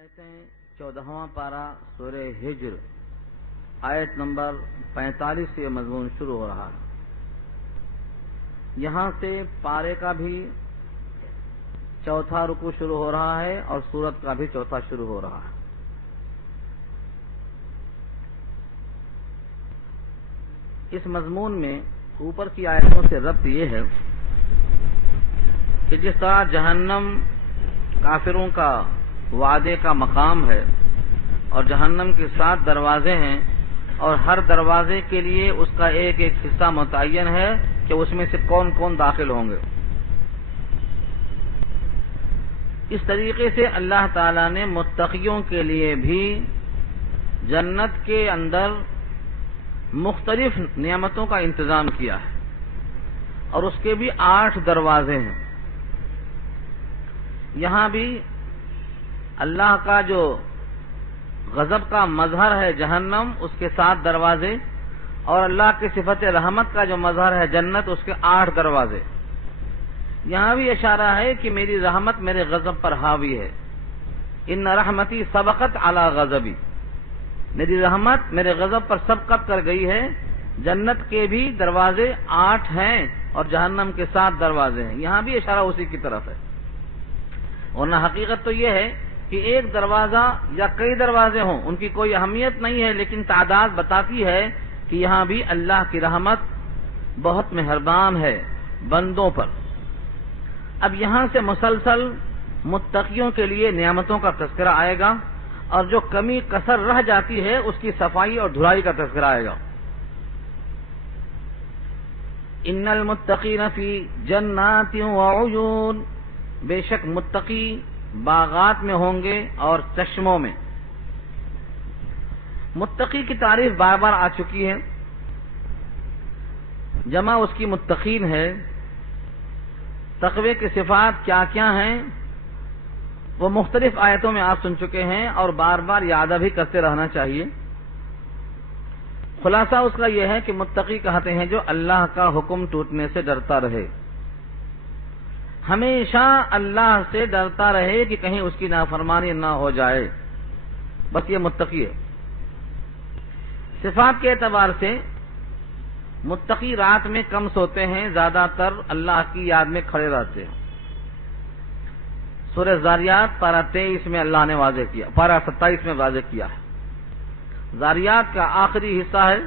آیتیں 14واں پارہ سورہ ہجر آیت نمبر 45 سے مضمون شروع ہو رہا ہے۔ یہاں سے پارے کا بھی چوتھا رکوع شروع ہو رہا ہے اور سورت کا بھی چوتھا شروع ہو رہا ہے۔ اس مضمون میں اوپر کی آیتوں سے ربط یہ ہے کہ جس طرح جہنم کافروں کا وعدے کا مقام ہے اور جہنم کے 7 دروازے ہیں اور ہر دروازے کے لیے اس کا ایک ایک حصہ متعین ہے کہ اس میں سے کون کون داخل ہوں گے، اس طریقے سے اللہ تعالی نے متقیوں کے لیے بھی جنت کے اندر مختلف نعمتوں کا انتظام کیا ہے اور اس کے بھی 8 دروازے ہیں۔ یہاں بھی اللہ کا جو غضب کا مظہر ہے جہنم، اس کے 7 دروازے، اور اللہ کی صفت رحمت کا جو مظہر ہے جنت، اس کے 8 دروازے۔ یہاں بھی اشارہ ہے کہ میری رحمت میرے غضب پر حاوی ہے، ان رحمتی سبقت علی غضبی، میری رحمت میرے غضب پر سبقت کر گئی ہے۔ جنت کے بھی دروازے 8 ہیں اور جہنم کے 7 دروازے ہیں، یہاں بھی اشارہ اسی کی طرف ہے۔ ورنہ حقیقت تو یہ ہے کہ ایک دروازہ یا کئی دروازے ہوں ان کی کوئی اہمیت نہیں ہے، لیکن تعداد بتاتی ہے کہ یہاں بھی اللہ کی رحمت بہت مہربان ہے بندوں پر۔ اب یہاں سے مسلسل متقیوں کے لیے نعمتوں کا تذکرہ آئے گا اور جو کمی کسر رہ جاتی ہے اس کی صفائی اور دھلائی کا تذکرہ آئے گا۔ ان المتقین فی جنات وعیون، بے شک متقی باغات میں ہوں گے اور چشموں میں۔ متقی کی تعریف بار بار آ چکی ہے، جمع اس کی متقین ہے۔ تقوی کی صفات کیا کیا ہیں وہ مختلف آیتوں میں آپ سن چکے ہیں اور بار بار یاد بھی کرتے رہنا چاہیے۔ خلاصہ اس کا یہ ہے کہ متقی کہتے ہیں جو اللہ کا حکم ٹوٹنے سے ڈرتا رہے، ہمیشہ اللہ سے ڈرتا رہے کہ کہیں اس کی نافرمانی نہ ہو جائے، بس یہ متقی ہے۔ صفات کے اعتبار سے متقی رات میں کم سوتے ہیں، زیادہ تر اللہ کی یاد میں کھڑے رہتے ہیں۔ سورہ زاریات پارہ 23 میں اللہ نے واضح کیا، پارہ 27 میں واضح کیا ہے۔ زاریات کا آخری حصہ ہے،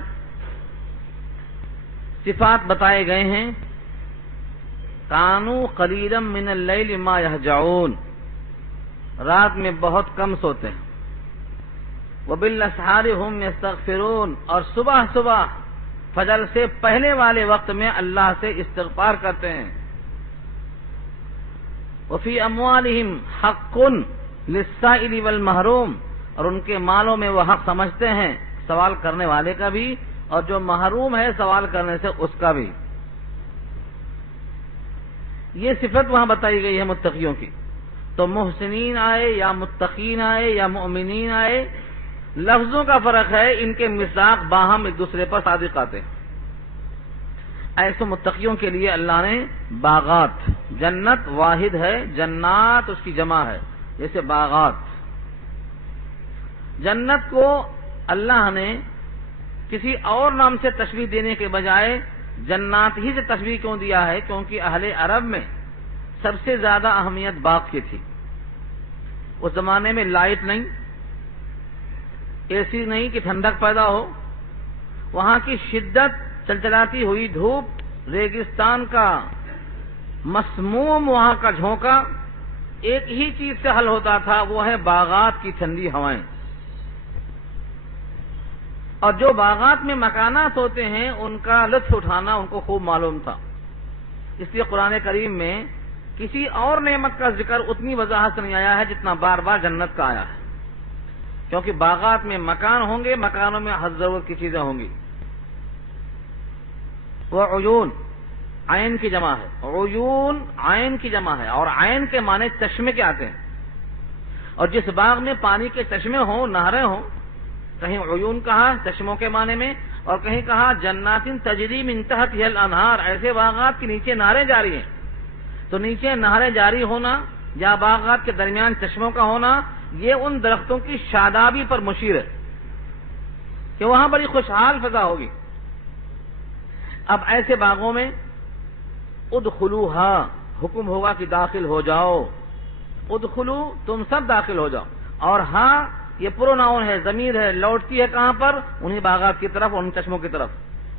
صفات بتائے گئے ہیں۔ کانوا قلیلا من اللیل ما یہجعون، رات میں بہت کم سوتے ہیں۔ وبالاسحار هم یستغفرون، اور صبح صبح فجر سے پہلے والے وقت میں اللہ سے استغفار کرتے ہیں۔ وفی اموالہم حق للسائل والمحروم، اور ان کے مالوں میں وہ حق سمجھتے ہیں، سوال کرنے والے کا بھی اور جو محروم ہے سوال کرنے سے اس کا بھی۔ یہ صفت وہاں بتائی گئی ہے متقیوں کی۔ تو محسنین آئے یا متقین آئے یا مؤمنین آئے، لفظوں کا فرق ہے، ان کے مصداق باہم ایک دوسرے پر صادق آتے ہیں۔ ایسے متقیوں کے لیے اللہ نے باغات، جنت واحد ہے، جنات اس کی جمع ہے، جیسے باغات۔ جنت کو اللہ نے کسی اور نام سے تشبیہ دینے کے بجائے جنات ہی سے تشبیہ کیوں دیا ہے؟ کیونکہ اہل عرب میں سب سے زیادہ اہمیت باغ کی تھی۔ اس زمانے میں لائٹ نہیں، اے سی نہیں کہ ٹھنڈک پیدا ہو، وہاں کی شدت، چلچلاتی ہوئی دھوپ، ریگستان کا مسموم وہاں کا جھونکا، ایک ہی چیز سے حل ہوتا تھا، وہ ہے باغات کی ٹھنڈی ہوائیں۔ اور جو باغات میں مکانات ہوتے ہیں ان کا لطف اٹھانا ان کو خوب معلوم تھا۔ اس لیے قرآن کریم میں کسی اور نعمت کا ذکر اتنی وضاحت سے نہیں آیا ہے جتنا بار بار جنت کا آیا ہے، کیونکہ باغات میں مکان ہوں گے، مکانوں میں ہر ضرورت کی چیزیں ہوں گی۔ وہ عیون، عین کی جمع ہے، عیون عین کی جمع ہے، اور عین کے معنی چشمے کے آتے ہیں۔ اور جس باغ میں پانی کے چشمے ہوں، نہریں ہوں، کہیں عیون کہا چشموں کے معنی میں، اور کہیں کہا جنات تجری من تحتها الانہار، ایسے باغات کے نیچے نہریں جاری ہیں۔ تو نیچے نہریں جاری ہونا یا باغات کے درمیان چشموں کا ہونا یہ ان درختوں کی شادابی پر مشیر ہے کہ وہاں بڑی خوشحال فضا ہوگی. اب ایسے باغوں میں ادخلوہا حکم ہوگا کہ داخل ہو جاؤ. ادخلو تم سب داخل ہو جاؤ. اور ہاں یہ پروناؤن ہے، ضمیر ہے، لوٹتی ہے کہاں پر؟ انہی باغات کی طرف، ان چشموں کی طرف.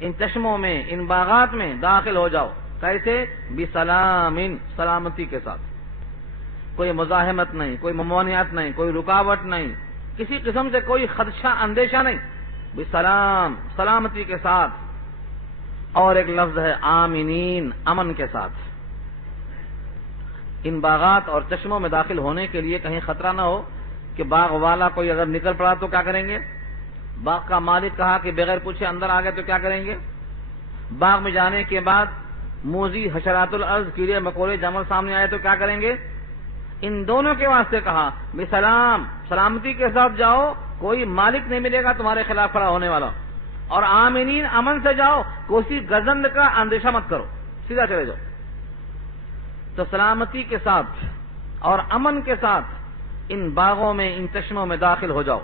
ان چشموں میں، ان باغات میں داخل ہو جاؤ. کیسے؟ بسلام، سلامتی کے ساتھ. کوئی مزاحمت نہیں، کوئی ممانعت نہیں، کوئی رکاوٹ نہیں، کسی قسم سے کوئی خدشہ اندیشہ نہیں. بسلام، سلامتی کے ساتھ. اور ایک لفظ ہے آمنین، امن کے ساتھ. ان باغات اور چشموں میں داخل ہونے کے لیے کہیں خطرہ نہ ہو کہ باغ والا کوئی اگر نکل پڑا تو کیا کریں گے؟ باغ کا مالک کہا کہ بغیر پوچھے اندر آ گئے تو کیا کریں گے؟ باغ میں جانے کے بعد موذی حشرات الارض، کیڑے مکوڑے جانور سامنے آئے تو کیا کریں گے؟ ان دونوں کے واسطے کہا بسلام، سلامتی کے ساتھ جاؤ، کوئی مالک نہیں ملے گا تمہارے خلاف کھڑا ہونے والا. اور آمنین، امن سے جاؤ، کوئی گزند کا اندیشہ مت کرو، سیدھا چلے جاؤ. تو سلامتی کے ساتھ اور امن کے ساتھ ان باغوں میں، ان چشموں میں داخل ہو جاؤ.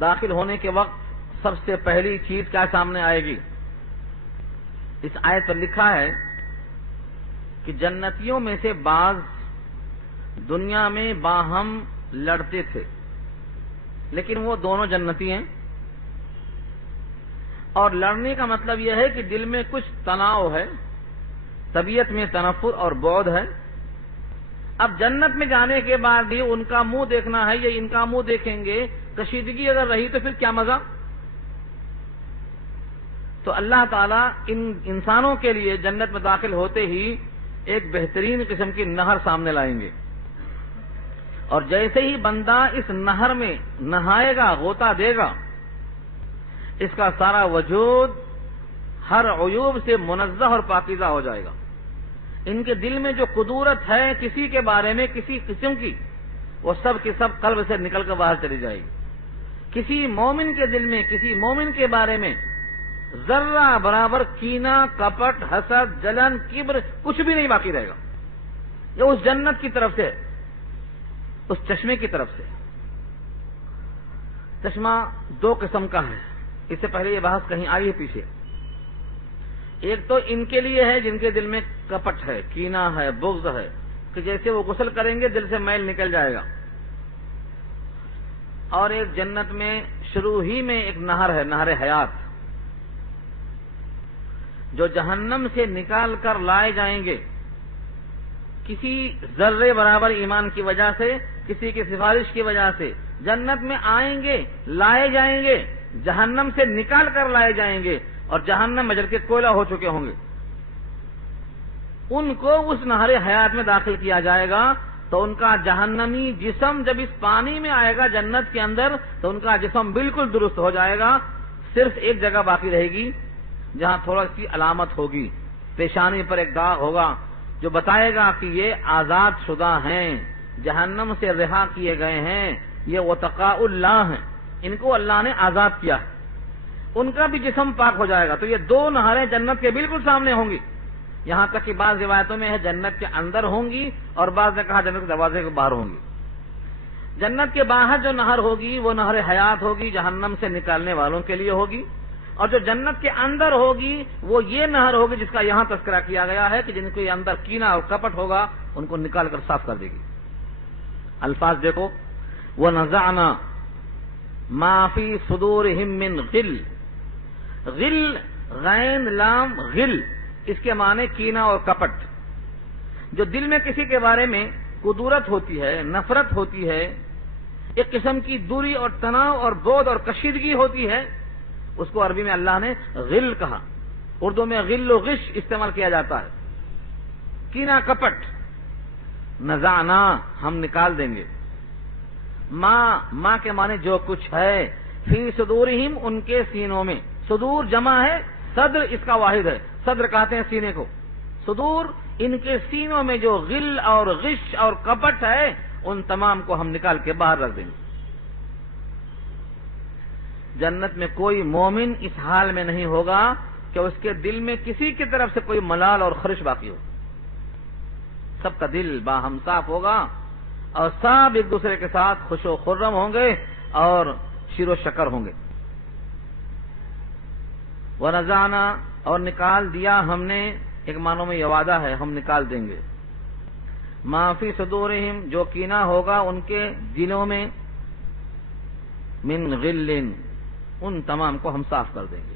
داخل ہونے کے وقت سب سے پہلی چیز کیا سامنے آئے گی؟ اس آیت پر لکھا ہے کہ جنتیوں میں سے بعض دنیا میں باہم لڑتے تھے، لیکن وہ دونوں جنتی ہیں. اور لڑنے کا مطلب یہ ہے کہ دل میں کچھ تناؤ ہے، طبیعت میں تنفر اور بعد ہے. اب جنت میں جانے کے بعد بھی ان کا منہ دیکھنا ہے یا ان کا منہ دیکھیں گے، کشیدگی اگر رہی تو پھر کیا مزہ؟ تو اللہ تعالیٰ ان انسانوں کے لیے جنت میں داخل ہوتے ہی ایک بہترین قسم کی نہر سامنے لائیں گے. اور جیسے ہی بندہ اس نہر میں نہائے گا، غوطہ دے گا، اس کا سارا وجود ہر عیوب سے منزہ اور پاکیزہ ہو جائے گا. ان کے دل میں جو قدورت ہے کسی کے بارے میں، کسی قسم کی، وہ سب کی سب قلب سے نکل کر باہر چلی جائے گی. کسی مومن کے دل میں، کسی مومن کے بارے میں ذرہ برابر کینہ، کپٹ، حسد، جلن، کبر کچھ بھی نہیں باقی رہے گا. یہ اس جنت کی طرف سے، اس چشمے کی طرف سے. چشمہ دو قسم کا ہے، اس سے پہلے یہ بحث کہیں آئی ہے پیچھے. ایک تو ان کے لیے ہے جن کے دل میں کپٹ ہے، کینہ ہے، بغض ہے، کہ جیسے وہ غسل کریں گے دل سے میل نکل جائے گا. اور ایک جنت میں شروع ہی میں ایک نہر ہے، نہر حیات، جو جہنم سے نکال کر لائے جائیں گے کسی ذرے برابر ایمان کی وجہ سے، کسی کی سفارش کی وجہ سے. جنت میں آئیں گے، لائے جائیں گے، جہنم سے نکال کر لائے جائیں گے، اور جہنم میں جل کے کوئلہ ہو چکے ہوں گے. ان کو اس نہر حیات میں داخل کیا جائے گا تو ان کا جہنمی جسم جب اس پانی میں آئے گا جنت کے اندر تو ان کا جسم بالکل درست ہو جائے گا. صرف ایک جگہ باقی رہے گی جہاں تھوڑا سی علامت ہوگی، پیشانی پر ایک داغ ہوگا جو بتائے گا کہ یہ آزاد شدہ ہیں، جہنم سے رہا کیے گئے ہیں، یہ وتقاء اللہ ہیں، ان کو اللہ نے آزاد کیا ہے. ان کا بھی جسم پاک ہو جائے گا. تو یہ دو نہریں جنت کے بالکل سامنے ہوں گی. یہاں تک کہ بعض روایتوں میں ہے جنت کے اندر ہوں گی، اور بعض نے کہا جنت کے دروازے کے باہر ہوں گی. جنت کے باہر جو نہر ہوگی وہ نہر حیات ہوگی، جہنم سے نکالنے والوں کے لیے ہوگی. اور جو جنت کے اندر ہوگی وہ یہ نہر ہوگی جس کا یہاں تذکرہ کیا گیا ہے کہ جن کے اندر کینہ اور کپٹ ہوگا ان کو نکال کر صاف کر دے گی. الفاظ دیکھو، وَنَزَعْنَا مَا فِي صُدُورِهِم مِّن غِلٍّ. غل، غین لام غل، اس کے معنی کینہ اور کپٹ. جو دل میں کسی کے بارے میں قدورت ہوتی ہے، نفرت ہوتی ہے، ایک قسم کی دوری اور تناؤ اور بعد اور کشیدگی ہوتی ہے، اس کو عربی میں اللہ نے غل کہا. اردو میں غل و غش استعمال کیا جاتا ہے. کینہ کپٹ. نزعنا، ہم نکال دیں گے. ماں کے معنی جو کچھ ہے، فی صدورہم، ان کے سینوں میں. صدور جمع ہے، صدر اس کا واحد ہے، صدر کہتے ہیں سینے کو. صدور، ان کے سینوں میں جو غل اور غش اور کپٹ ہے ان تمام کو ہم نکال کے باہر رکھ دیں گے. جنت میں کوئی مومن اس حال میں نہیں ہوگا کہ اس کے دل میں کسی کی طرف سے کوئی ملال اور خرش باقی ہو. سب کا دل باہم صاف ہوگا اور سب ایک دوسرے کے ساتھ خوش و خرم ہوں گے اور شیر و شکر ہوں گے. وَنَزَعْنَا اور نکال دیا ہم نے، ایک معنوں میں یہ وعدہ ہے ہم نکال دیں گے، مَا فِي صُدُورِهِمْ جو کینہ ہوگا ان کے دلوں میں، مِنْ غِلٍّ ان تمام کو ہم صاف کر دیں گے.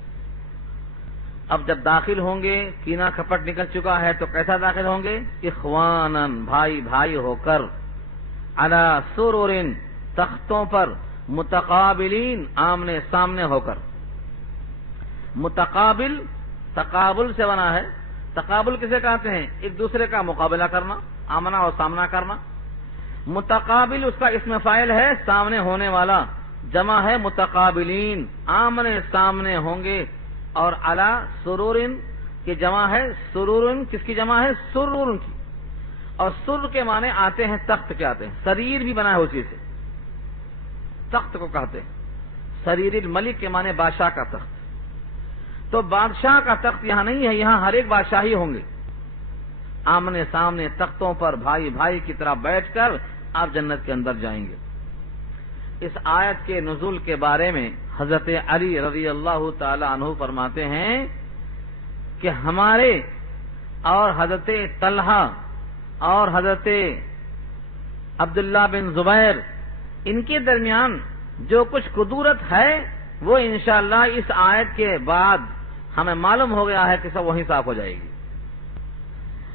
اب جب داخل ہوں گے کینہ کھپٹ نکل چکا ہے تو کیسا داخل ہوں گے؟ اخوانن بھائی بھائی ہو کر، علی سرر تختوں پر، متقابلین آمنے سامنے ہو کر. متقابل تقابل سے بنا ہے. تقابل کسے کہتے ہیں؟ ایک دوسرے کا مقابلہ کرنا، آمنا اور سامنا کرنا. متقابل اس کا اسم فاعل ہے، سامنے ہونے والا، جمع ہے متقابلین، آمنے سامنے ہوں گے. اور علی سرور کی جمع ہے سرور، کس کی جمع ہے؟ سرور کی. اور سر کے معنی آتے ہیں تخت کے آتے ہیں، سریر بھی بنا ہے اسی سے، تخت کو کہتے ہیں. سریر الملک کے معنی بادشاہ کا تخت. تو بادشاہ کا تخت یہاں نہیں ہے، یہاں ہر ایک بادشاہی ہوں گے. آمنے سامنے تختوں پر بھائی بھائی کی طرح بیٹھ کر آپ جنت کے اندر جائیں گے. اس آیت کے نزول کے بارے میں حضرت علی رضی اللہ تعالی عنہ فرماتے ہیں کہ ہمارے اور حضرت طلحہ اور حضرت عبداللہ بن زبیر ان کے درمیان جو کچھ قدورت ہے وہ انشاءاللہ اس آیت کے بعد ہمیں معلوم ہو گیا ہے کہ سب وہیں صاف ہو جائے گی.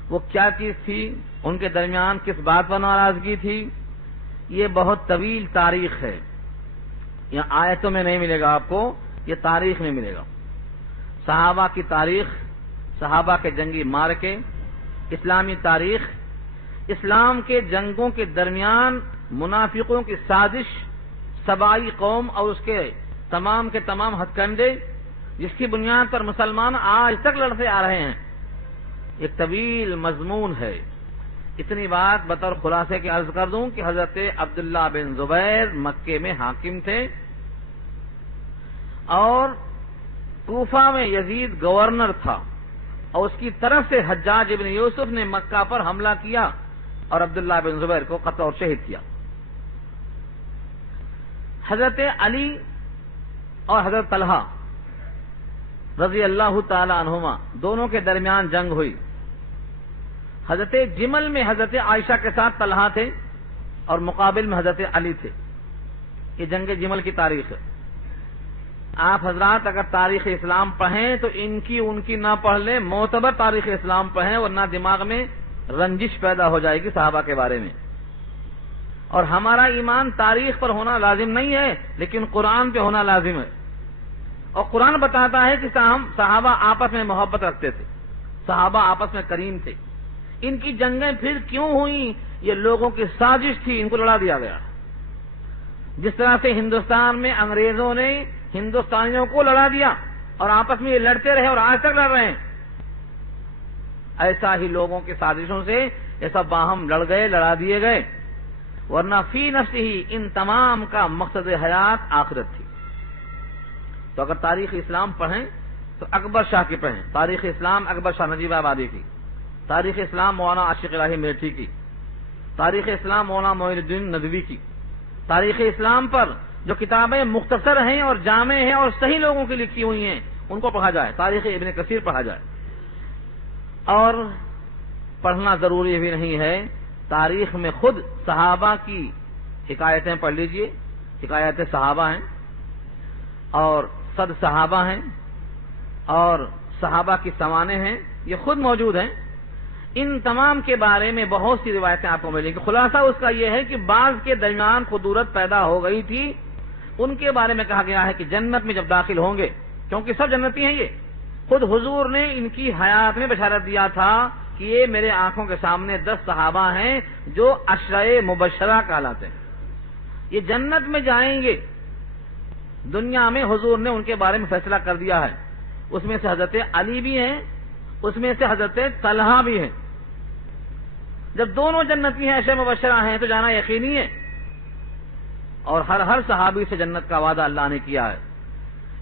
وہ کیا چیز تھی، ان کے درمیان کس بات پر ناراضگی تھی، یہ بہت طویل تاریخ ہے. یہاں آیتوں میں نہیں ملے گا آپ کو، یہ تاریخ میں ملے گا. صحابہ کی تاریخ، صحابہ کے جنگی مارکے، اسلامی تاریخ، اسلام کے جنگوں کے درمیان منافقوں کی سازش، سبائی قوم اور اس کے تمام ہتھ کنڈے جس کی بنیاد پر مسلمان آج تک لڑتے آ رہے ہیں. ایک طویل مضمون ہے. اتنی بات بطور خلاصے کے عرض کر دوں کہ حضرت عبداللہ بن زبیر مکے میں حاکم تھے اور کوفہ میں یزید گورنر تھا، اور اس کی طرف سے حجاج ابن یوسف نے مکہ پر حملہ کیا اور عبداللہ بن زبیر کو قتل اور شہید کیا. حضرت علی اور حضرت طلحہ رضی اللہ تعالی عنہما دونوں کے درمیان جنگ ہوئی. حضرت جمل میں حضرت عائشہ کے ساتھ طلحہ تھے اور مقابل میں حضرت علی تھے. یہ جنگ جمل کی تاریخ ہے. آپ حضرات اگر تاریخ اسلام پڑھیں تو ان کی نہ پڑھ لیں، معتبر تاریخ اسلام پڑھیں ورنہ دماغ میں رنجش پیدا ہو جائے گی صحابہ کے بارے میں. اور ہمارا ایمان تاریخ پر ہونا لازم نہیں ہے لیکن قرآن پہ ہونا لازم ہے. اور قرآن بتاتا ہے کہ صحابہ آپس میں محبت رکھتے تھے، صحابہ آپس میں کریم تھے. ان کی جنگیں پھر کیوں ہوئیں؟ یہ لوگوں کی سازش تھی، ان کو لڑا دیا گیا. جس طرح سے ہندوستان میں انگریزوں نے ہندوستانیوں کو لڑا دیا اور آپس میں یہ لڑتے رہے اور آج تک لڑ رہے ہیں، ایسا ہی لوگوں کی سازشوں سے یہ سب باہم لڑ گئے، لڑا دیے گئے. ورنہ فی نفسہ ہی ان تمام کا مقصد حیات آخرت تھی. تو اگر تاریخ اسلام پڑھیں تو اکبر شاہ کی پڑھیں. تاریخ اسلام اکبر شاہ نجیب آبادی کی، تاریخ اسلام مولانا عاشق الہی میٹھی کی، تاریخ اسلام مولانا معین الدین ندوی کی. تاریخ اسلام پر جو کتابیں مختصر ہیں اور جامع ہیں اور صحیح لوگوں کی لکھی ہوئی ہیں ان کو پڑھا جائے. تاریخ ابن کثیر پڑھا جائے. اور پڑھنا ضروری بھی نہیں ہے، تاریخ میں خود صحابہ کی حکایتیں پڑھ لیجئے. حکایت صحابہ ہیں اور صد صحابہ ہیں اور صحابہ کی سوانح ہیں، یہ خود موجود ہیں. ان تمام کے بارے میں بہت سی روایتیں آپ کو ملیں گی. خلاصہ اس کا یہ ہے کہ بعض کے درمیان قدورت پیدا ہو گئی تھی، ان کے بارے میں کہا گیا ہے کہ جنت میں جب داخل ہوں گے، کیونکہ سب جنتی ہیں. یہ خود حضور نے ان کی حیات میں بشارت دیا تھا کہ یہ میرے آنکھوں کے سامنے 10 صحابہ ہیں جو عشرہ مبشرہ کہلاتے ہیں، یہ جنت میں جائیں گے. دنیا میں حضور نے ان کے بارے میں فیصلہ کر دیا ہے. اس میں سے حضرت علی بھی ہیں، اس میں سے حضرت طلحہ بھی ہیں. جب دونوں جنتی ہیں، عشرہ مبشرہ ہیں، تو جانا یقینی ہے. اور ہر صحابی سے جنت کا وعدہ اللہ نے کیا ہے،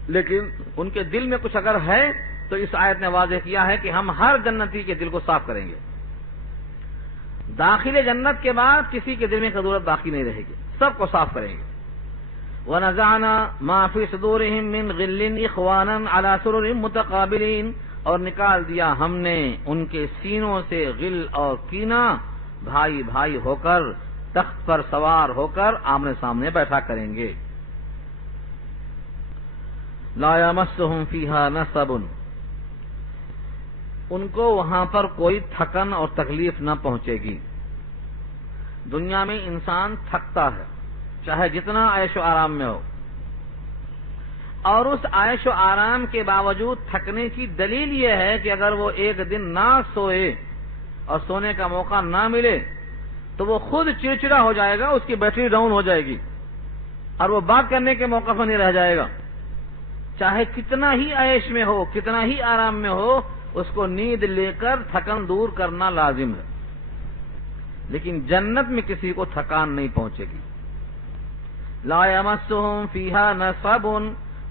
لیکن ان کے دل میں کچھ اگر ہے تو اس آیت نے واضح کیا ہے کہ ہم ہر جنتی کے دل کو صاف کریں گے. داخل جنت کے بعد کسی کے دل میں قدورت باقی نہیں رہے گی، سب کو صاف کریں گے۔ وَنَزَعْنَا مَا فِي صُدُورِهِم مِّن غِلٍّ إِخْوَانًا عَلَىٰ سُرُرٍ مُتَقَابِلِينَ، اور نکال دیا ہم نے ان کے سینوں سے غل اور کینہ، بھائی بھائی ہو کر تخت پر سوار ہو کر آمنے سامنے بیٹھا کریں گے۔ لَا يَمَسُّهُمْ فِيهَا نَصَبٌ، ان کو وہاں پر کوئی تھکن اور تکلیف نہ پہنچے گی۔ دنیا میں انسان تھکتا ہے چاہے جتنا عیش و آرام میں ہو، اور اس عیش و آرام کے باوجود تھکنے کی دلیل یہ ہے کہ اگر وہ ایک دن نہ سوئے اور سونے کا موقع نہ ملے تو وہ خود چڑچڑا ہو جائے گا، اس کی بیٹری ڈاؤن ہو جائے گی اور وہ بات کرنے کے موقع پر نہیں رہ جائے گا۔ چاہے کتنا ہی عیش میں ہو، کتنا ہی آرام میں ہو، اس کو نیند لے کر تھکن دور کرنا لازم ہے، لیکن جنت میں کسی کو تھکان نہیں پہنچے گی۔ لا یمسہم فیہا نصب،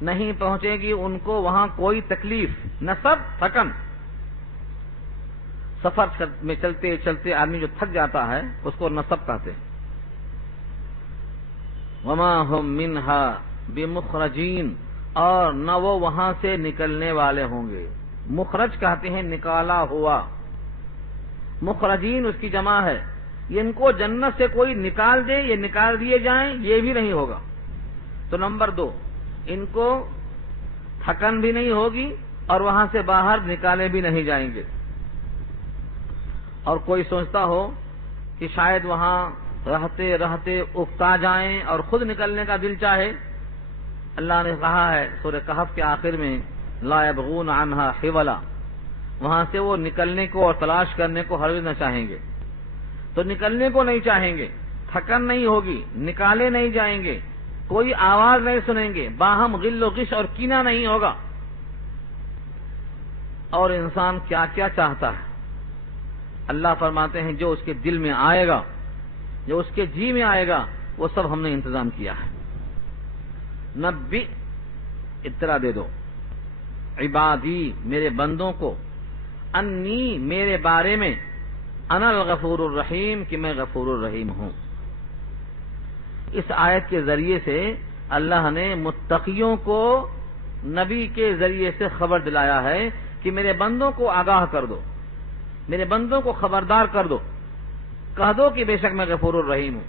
نہیں پہنچے گی ان کو وہاں کوئی تکلیف۔ نصب تھکن، سفر میں چلتے چلتے آدمی جو تھک جاتا ہے اس کو نصب کہتے ہیں۔ وما ہم منہا بمخرجین، اور نہ وہ وہاں سے نکلنے والے ہوں گے۔ مخرج کہتے ہیں نکالا ہوا، مخرجین اس کی جمع ہے۔ ان کو جنت سے کوئی نکال دے، یہ نکال دیے جائیں، یہ بھی نہیں ہوگا۔ تو نمبر 2، ان کو تھکن بھی نہیں ہوگی اور وہاں سے باہر نکالے بھی نہیں جائیں گے۔ اور کوئی سوچتا ہو کہ شاید وہاں رہتے رہتے اکتا جائیں اور خود نکلنے کا دل چاہے، اللہ نے کہا ہے سورہ کہف کے آخر میں لا یبغون عنہا حولا، وہاں سے وہ نکلنے کو اور تلاش کرنے کو ہرگز نہ چاہیں گے۔ تو نکلنے کو نہیں چاہیں گے، تھکن نہیں ہوگی، نکالے نہیں جائیں گے، کوئی آواز نہیں سنیں گے، باہم غل و غش اور کینہ نہیں ہوگا۔ اور انسان کیا کیا چاہتا ہے، اللہ فرماتے ہیں جو اس کے دل میں آئے گا، جو اس کے جی میں آئے گا، وہ سب ہم نے انتظام کیا ہے۔ نبی، اطلاع دے دو، عبادی، میرے بندوں کو، انی، میرے بارے میں، انا الغفور الرحیم، کہ میں غفور الرحیم ہوں۔ اس آیت کے ذریعے سے اللہ نے متقیوں کو نبی کے ذریعے سے خبر دلایا ہے کہ میرے بندوں کو آگاہ کر دو، میرے بندوں کو خبردار کر دو، کہہ دو کہ بے شک میں غفور الرحیم ہوں۔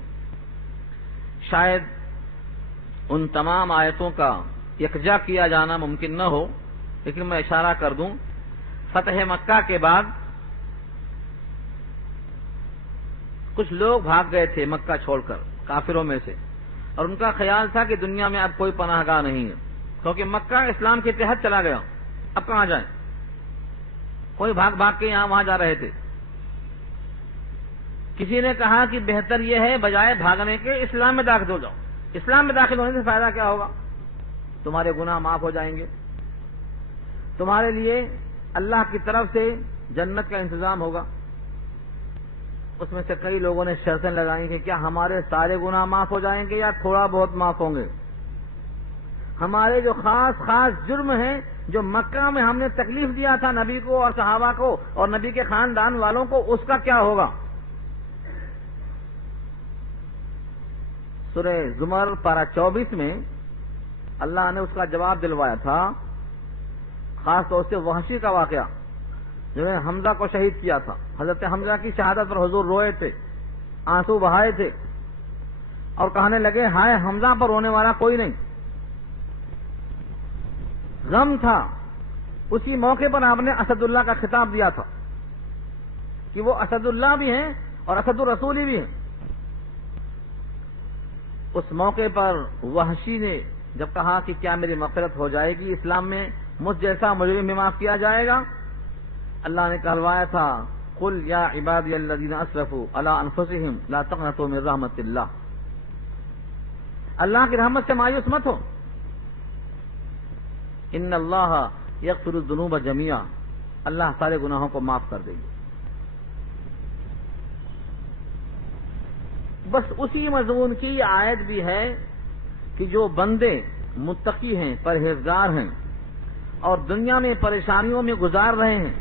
شاید ان تمام آیتوں کا یکجا کیا جانا ممکن نہ ہو، لیکن میں اشارہ کر دوں، فتح مکہ کے بعد کچھ لوگ بھاگ گئے تھے مکہ چھوڑ کر، کافروں میں سے، اور ان کا خیال تھا کہ دنیا میں اب کوئی پناہ گاہ نہیں ہے، کیونکہ مکہ اسلام کے تحت چلا گیا، اب کہاں جائیں؟ کوئی بھاگ بھاگ کے یہاں وہاں جا رہے تھے۔ کسی نے کہا کہ بہتر یہ ہے بجائے بھاگنے کے اسلام میں داخل ہو جاؤ، اسلام میں داخل ہونے سے فائدہ کیا ہوگا؟ تمہارے گناہ معاف ہو جائیں گے، تمہارے لیے اللہ کی طرف سے جنت کا انتظام ہوگا۔ اس میں سے کئی لوگوں نے شرطیں لگائیں کہ کیا ہمارے سارے گناہ معاف ہو جائیں گے یا تھوڑا بہت معاف ہوں گے؟ ہمارے جو خاص خاص جرم ہیں جو مکہ میں ہم نے تکلیف دیا تھا نبی کو اور صحابہ کو اور نبی کے خاندان والوں کو، اس کا کیا ہوگا؟ سورہ زمر پارہ 24 میں اللہ نے اس کا جواب دلوایا تھا، خاص طور سے وحشی کا واقعہ، جو نے حمزہ کو شہید کیا تھا۔ حضرت حمزہ کی شہادت پر حضور روئے تھے، آنسو بہائے تھے اور کہنے لگے ہائے حمزہ پر رونے والا کوئی نہیں۔ غم تھا، اسی موقع پر آپ نے اسد اللہ کا خطاب دیا تھا کہ وہ اسد اللہ بھی ہیں اور اسد الرسول بھی ہیں۔ اس موقع پر وحشی نے جب کہا کہ کیا میری مغفرت ہو جائے گی، اسلام میں مجھ جیسا مجرم بھی معاف کیا جائے گا، اللہ نے کہلوایا تھا قل یا عبادی الذین اسرفوا علی انفسہم لا تقنطوا من رحمت اللہ، اللہ کی رحمت سے مایوس مت ہو، ان اللہ یغفر الذنوب جميعا، اللہ سارے گناہوں کو معاف کر دے گی۔ بس اسی مضمون کی یہ آیت بھی ہے کہ جو بندے متقی ہیں، پرہیزگار ہیں اور دنیا میں پریشانیوں میں گزار رہے ہیں،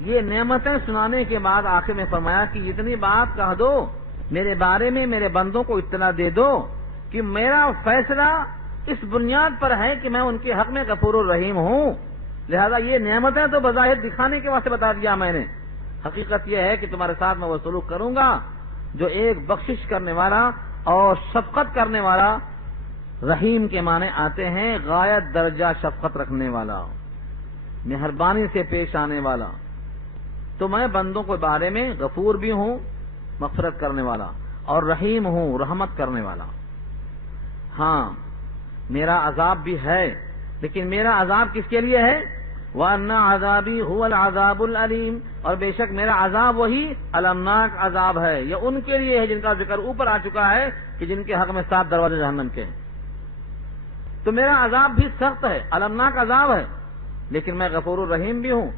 یہ نعمتیں سنانے کے بعد آخر میں فرمایا کہ اتنی بات کہہ دو میرے بارے میں، میرے بندوں کو اطلاع دے دو کہ میرا فیصلہ اس بنیاد پر ہے کہ میں ان کے حق میں غفور الرحیم ہوں، لہذا یہ نعمتیں تو بظاہر دکھانے کے واسطے بتا دیا میں نے، حقیقت یہ ہے کہ تمہارے ساتھ میں وہ سلوک کروں گا جو ایک بخشش کرنے والا اور شفقت کرنے والا، رحیم کے معنی آتے ہیں غایت درجہ شفقت رکھنے والا، مہربانی سے پیش آنے والا، تو میں بندوں کے بارے میں غفور بھی ہوں مغفرت کرنے والا اور رحیم ہوں رحمت کرنے والا۔ ہاں میرا عذاب بھی ہے، لیکن میرا عذاب کس کے لیے ہے؟ وَأَنَّ عَذَابِي هُوَ الْعَذَابُ الْأَلِيمُ، اور بے شک میرا عذاب وہی المناک عذاب ہے، یہ ان کے لیے ہے جن کا ذکر اوپر آ چکا ہے کہ جن کے حق میں 7 دروازے جہنم کے ہیں۔ تو میرا عذاب بھی سخت ہے، المناک عذاب ہے، لیکن میں غفور الرحیم بھی ہوں۔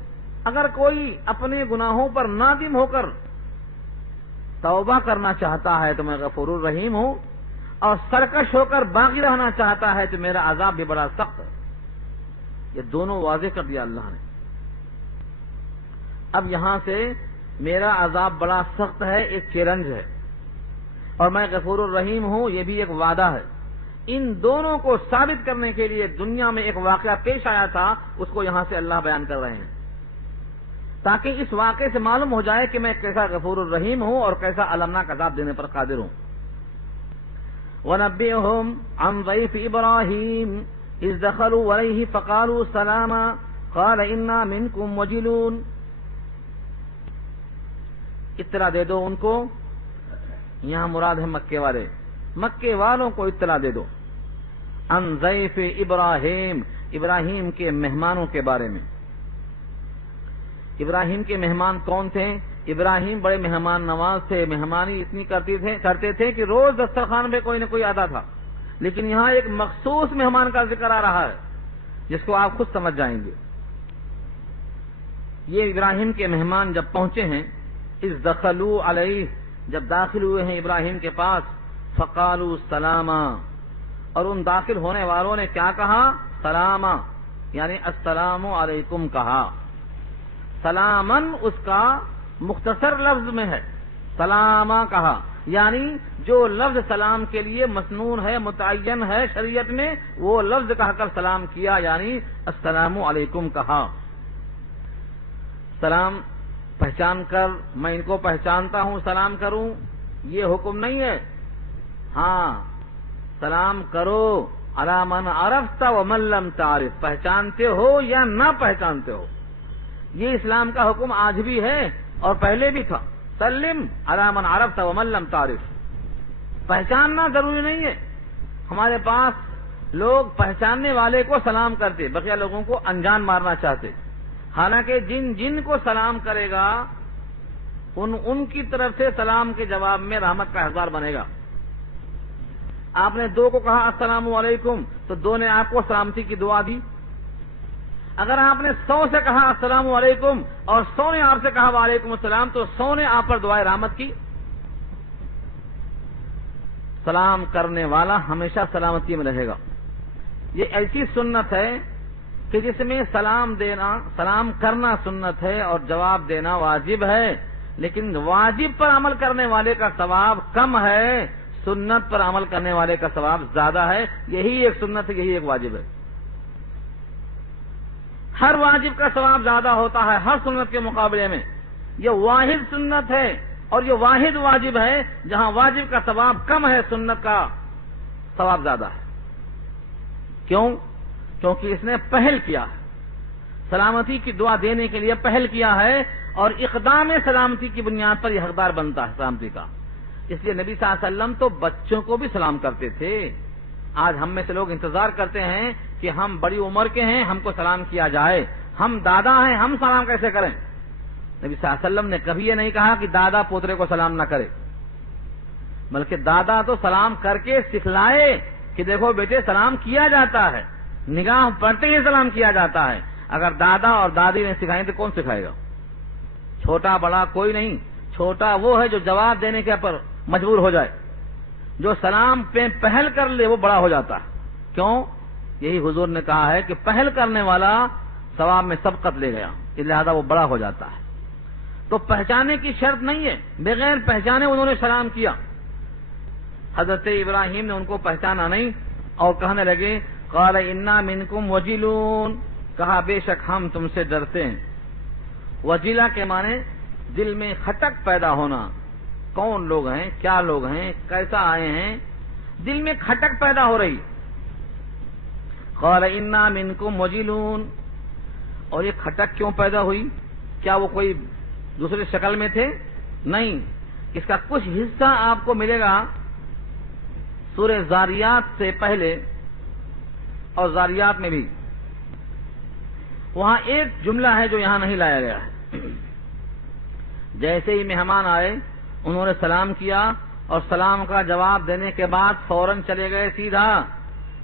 اگر کوئی اپنے گناہوں پر نادم ہو کر توبہ کرنا چاہتا ہے تو میں غفور الرحیم ہوں، اور سرکش ہو کر باقی رہنا چاہتا ہے تو میرا عذاب بھی بڑا سخت ہے۔ یہ دونوں واضح کر دیا اللہ نے۔ اب یہاں سے میرا عذاب بڑا سخت ہے ایک چیلنج ہے، اور میں غفور الرحیم ہوں یہ بھی ایک وعدہ ہے۔ ان دونوں کو ثابت کرنے کے لیے دنیا میں ایک واقعہ پیش آیا تھا، اس کو یہاں سے اللہ بیان کر رہے ہیں تاکہ اس واقعے سے معلوم ہو جائے کہ میں کیسا غفور الرحیم ہوں اور کیسا المناک عذاب دینے پر قادر ہوں۔ وَنَبِّئْهُمْ عَنْ ضَيْفِ إِبْرَاهِيمَ إِذْ دَخَلُوا عَلَيْهِ فَقَالُوا سَلَامًا قَالَ إِنَّا مِنْكُمْ وَجِلُونَ، اطلاع دے دو ان کو، یہاں مراد ہے مکے والے، مکے والوں کو اطلاع دے دو، عن ضیف ابراہیم، ابراہیم کے مہمانوں کے بارے میں۔ ابراہیم کے مہمان کون تھے؟ ابراہیم بڑے مہمان نواز تھے، مہمانی اتنی کرتے تھے کہ روز دسترخوان پہ کوئی نہ کوئی آتا تھا، لیکن یہاں ایک مخصوص مہمان کا ذکر آ رہا ہے جس کو آپ خود سمجھ جائیں گے۔ یہ ابراہیم کے مہمان جب پہنچے ہیں، اذ دخلوا علیہ، جب داخل ہوئے ہیں ابراہیم کے پاس، فقالوا سلاما، اور ان داخل ہونے والوں نے کیا کہا؟ سلاما، یعنی السلام علیکم کہا۔ سلامن اس کا مختصر لفظ میں ہے، سلاما کہا، یعنی جو لفظ سلام کے لیے مسنون ہے، متعین ہے شریعت میں، وہ لفظ کہہ کر سلام کیا، یعنی السلام علیکم کہا۔ سلام پہچان کر میں ان کو پہچانتا ہوں سلام کروں، یہ حکم نہیں ہے۔ ہاں سلام کرو علی من عرفت ومن لم تعرف، پہچانتے ہو یا نہ پہچانتے ہو، یہ اسلام کا حکم آج بھی ہے اور پہلے بھی تھا۔ سلم علی من عرفت ومن لم تعرف، پہچاننا ضروری نہیں ہے۔ ہمارے پاس لوگ پہچاننے والے کو سلام کرتے، بقیہ لوگوں کو انجان مارنا چاہتے، حالانکہ جن کو سلام کرے گا ان کی طرف سے سلام کے جواب میں رحمت کا حقدار بنے گا۔ آپ نے 2 کو کہا السلام علیکم تو 2 نے آپ کو سلامتی کی دعا دی۔ اگر آپ نے 100 سے کہا السلام علیکم اور 100 نے آپ سے کہا وعلیکم السلام تو 100 نے آپ پر دعائے رحمت کی۔ سلام کرنے والا ہمیشہ سلامتی میں رہے گا۔ یہ ایسی سنت ہے کہ جس میں سلام کرنا سنت ہے اور جواب دینا واجب ہے، لیکن واجب پر عمل کرنے والے کا ثواب کم ہے، سنت پر عمل کرنے والے کا ثواب زیادہ ہے۔ یہی ایک سنت ہے، یہی ایک واجب ہے۔ ہر واجب کا ثواب زیادہ ہوتا ہے ہر سنت کے مقابلے میں۔ یہ واحد سنت ہے اور یہ واحد واجب ہے جہاں واجب کا ثواب کم ہے، سنت کا ثواب زیادہ ہے۔ کیوں؟ کیونکہ اس نے پہل کیا ہے، سلامتی کی دعا دینے کے لیے پہل کیا ہے، اور اقدام سلامتی کی بنیاد پر یہ حقدار بنتا ہے سلامتی کا۔ اس لیے نبی صلی اللہ علیہ وسلم تو بچوں کو بھی سلام کرتے تھے۔ آج ہم میں سے لوگ انتظار کرتے ہیں کہ ہم بڑی عمر کے ہیں، ہم کو سلام کیا جائے، ہم دادا ہیں، ہم سلام کیسے کریں؟ نبی صلی اللہ علیہ وسلم نے کبھی یہ نہیں کہا کہ دادا پوترے کو سلام نہ کرے، بلکہ دادا تو سلام کر کے سکھلائے کہ دیکھو بیٹے سلام کیا جاتا ہے، نگاہ پڑتے ہی سلام کیا جاتا ہے۔ اگر دادا اور دادی نے سکھائیں تو کون سکھائے گا؟ چھوٹا بڑا کوئی نہیں، چھوٹا وہ ہے جو جواب دینے کے پر مجبور ہو جائے، جو سلام پہ پہل کر لے وہ بڑا ہو جاتا ہے۔ کیوں؟ یہی حضور نے کہا ہے کہ پہل کرنے والا ثواب میں سبقت لے گیا، لہذا وہ بڑا ہو جاتا ہے۔ تو پہچانے کی شرط نہیں ہے، بغیر پہچانے انہوں نے سلام کیا۔ حضرت ابراہیم نے ان کو پہچانا نہیں اور کہنے لگے قال انا منکم وجلون، کہا بے شک ہم تم سے ڈرتے ہیں۔ وجیلا کے معنی دل میں کھٹک پیدا ہونا، کون لوگ ہیں، کیا لوگ ہیں، کیسا آئے ہیں، دل میں کھٹک پیدا ہو رہی۔ قال انا منکم وجلون، اور یہ کھٹک کیوں پیدا ہوئی؟ کیا وہ کوئی دوسری شکل میں تھے؟ نہیں، اس کا کچھ حصہ آپ کو ملے گا سورہ زاریات سے پہلے اور زاریات میں بھی۔ وہاں ایک جملہ ہے جو یہاں نہیں لایا گیا ہے۔ جیسے ہی مہمان آئے انہوں نے سلام کیا اور سلام کا جواب دینے کے بعد فوراً چلے گئے سیدھا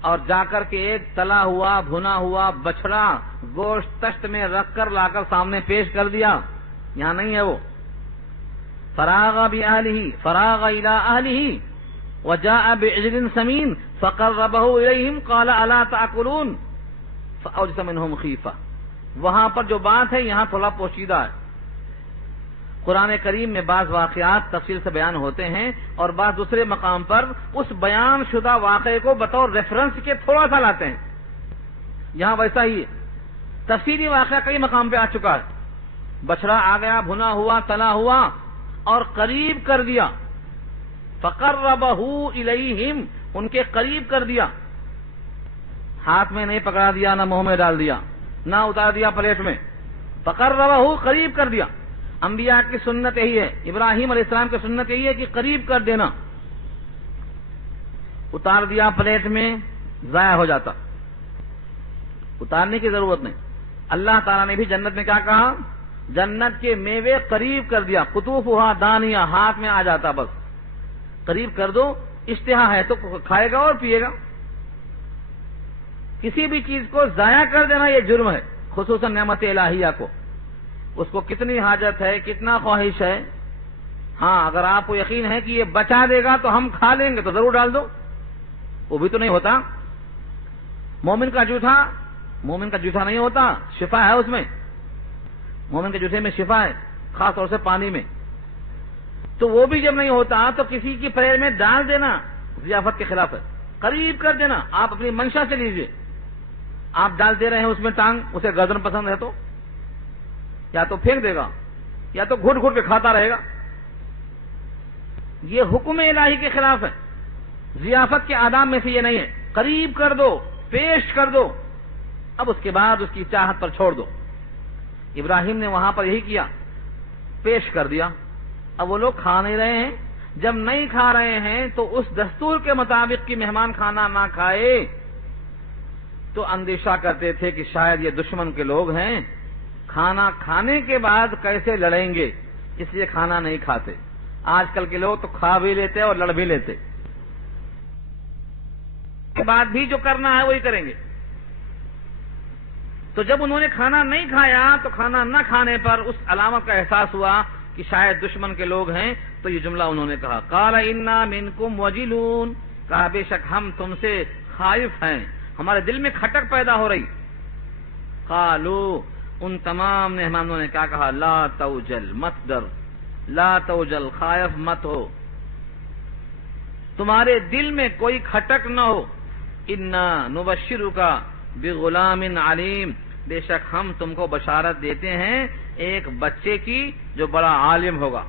اور جا کر کے ایک تلا ہوا بھنا ہوا بچڑا گوشت تشت میں رکھ کر لا کر سامنے پیش کر دیا۔ یہاں نہیں ہے وہ۔ فراغ الى اہلہ وجاء بعجل سمین فقربہ الیہم قال الا تاکلون فاوجس منہم خیفہ۔ وہاں پر جو بات ہے یہاں تھوڑا پوشیدہ ہے۔ قرآن کریم میں بعض واقعات تفصیل سے بیان ہوتے ہیں اور بعض دوسرے مقام پر اس بیان شدہ واقعے کو بطور ریفرنس کے تھوڑا سا لاتے ہیں۔ یہاں ویسا ہی تفصیلی واقعہ کئی مقام پہ آ چکا ہے۔ بچڑا آ گیا، بھنا ہوا، تلا ہوا اور قریب کر دیا۔ فقربہ الیہم، ان کے قریب کر دیا، ہاتھ میں نہیں پکڑا دیا، نہ منہ میں ڈال دیا، نہ اتار دیا پلیٹ میں، فقربہ قریب کر دیا۔ انبیاء کی سنت یہی ہے، ابراہیم علیہ السلام کی سنت یہی ہے کہ قریب کر دینا۔ اتار دیا پلیٹ میں ضائع ہو جاتا، اتارنے کی ضرورت نہیں۔ اللہ تعالیٰ نے بھی جنت میں کیا کہا؟ جنت کے میوے قریب کر دیا، قطوفھا دانیہ، ہاتھ میں آ جاتا، بس قریب کر دو، اشتہا ہے تو کھائے گا اور پیے گا۔ کسی بھی چیز کو ضائع کر دینا یہ جرم ہے، خصوصاً نعمت الہیہ کو۔ اس کو کتنی حاجت ہے، کتنا خواہش ہے، ہاں اگر آپ کو یقین ہے کہ یہ بچا دے گا تو ہم کھا لیں گے تو ضرور ڈال دو۔ وہ بھی تو نہیں ہوتا۔ مومن کا جوٹھا نہیں ہوتا، شفا ہے اس میں، مومن کے جوٹھے میں شفا ہے، خاص طور سے پانی میں۔ تو وہ بھی جب نہیں ہوتا تو کسی کی پلیٹ میں ڈال دینا ضیافت کے خلاف ہے۔ قریب کر دینا، آپ اپنی منشا سے لیجئے۔ آپ ڈال دے رہے ہیں اس میں ٹانگ، اسے گردن پسند ہے تو یا تو پھینک دے گا یا تو گھٹ گھٹ کے کھاتا رہے گا۔ یہ حکم الہی کے خلاف ہے، ضیافت کے آداب میں سے یہ نہیں ہے۔ قریب کر دو، پیش کر دو، اب اس کے بعد اس کی چاہت پر چھوڑ دو۔ ابراہیم نے وہاں پر یہی کیا، پیش کر دیا۔ اب وہ لوگ کھا نہیں رہے ہیں، جب نہیں کھا رہے ہیں تو اس دستور کے مطابق کہ مہمان کھانا نہ کھائے تو اندیشہ کرتے تھے کہ شاید یہ دشمن کے لوگ ہیں، کھانا کھانے کے بعد کیسے لڑیں گے، اس لیے کھانا نہیں کھاتے۔ آج کل کے لوگ تو کھا بھی لیتے اور لڑ بھی لیتے، کے بعد بھی جو کرنا ہے وہی کریں گے۔ تو جب انہوں نے کھانا نہیں کھایا تو کھانا نہ کھانے پر اس علامت کا احساس ہوا کہ شاید دشمن کے لوگ ہیں، تو یہ جملہ انہوں نے کہا قال انا منکم وجلون، کہا بے شک ہم تم سے خائف ہیں، ہمارے دل میں کھٹک پیدا ہو رہی۔ قالوا، ان تمام مہمانوں نے کیا کہا؟ لا توجل، مت ڈر، لا توجل، خائف مت ہو، تمہارے دل میں کوئی کھٹک نہ ہو۔ انا نبشرک بغلام علیم، بے شک ہم تم کو بشارت دیتے ہیں ایک بچے کی جو بڑا عالم ہوگا۔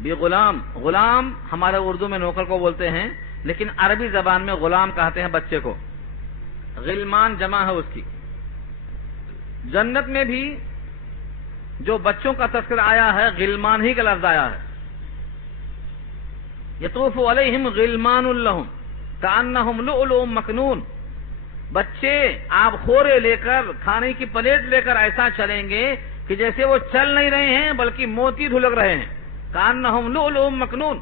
بغلام، غلام ہمارے اردو میں نوکر کو بولتے ہیں، لیکن عربی زبان میں غلام کہتے ہیں بچے کو، غلمان جمع ہے اس کی۔ جنت میں بھی جو بچوں کا تذکرہ آیا ہے غلمان ہی کا لفظ آیا ہے۔ یطوف علیہم غلمان لہم کأنہم لؤلؤ مکنون، بچے آپ خورے لے کر، کھانے کی پلیٹ لے کر ایسا چلیں گے کہ جیسے وہ چل نہیں رہے ہیں بلکہ موتی دھلک رہے ہیں۔ کأنہم لؤلؤ مکنون،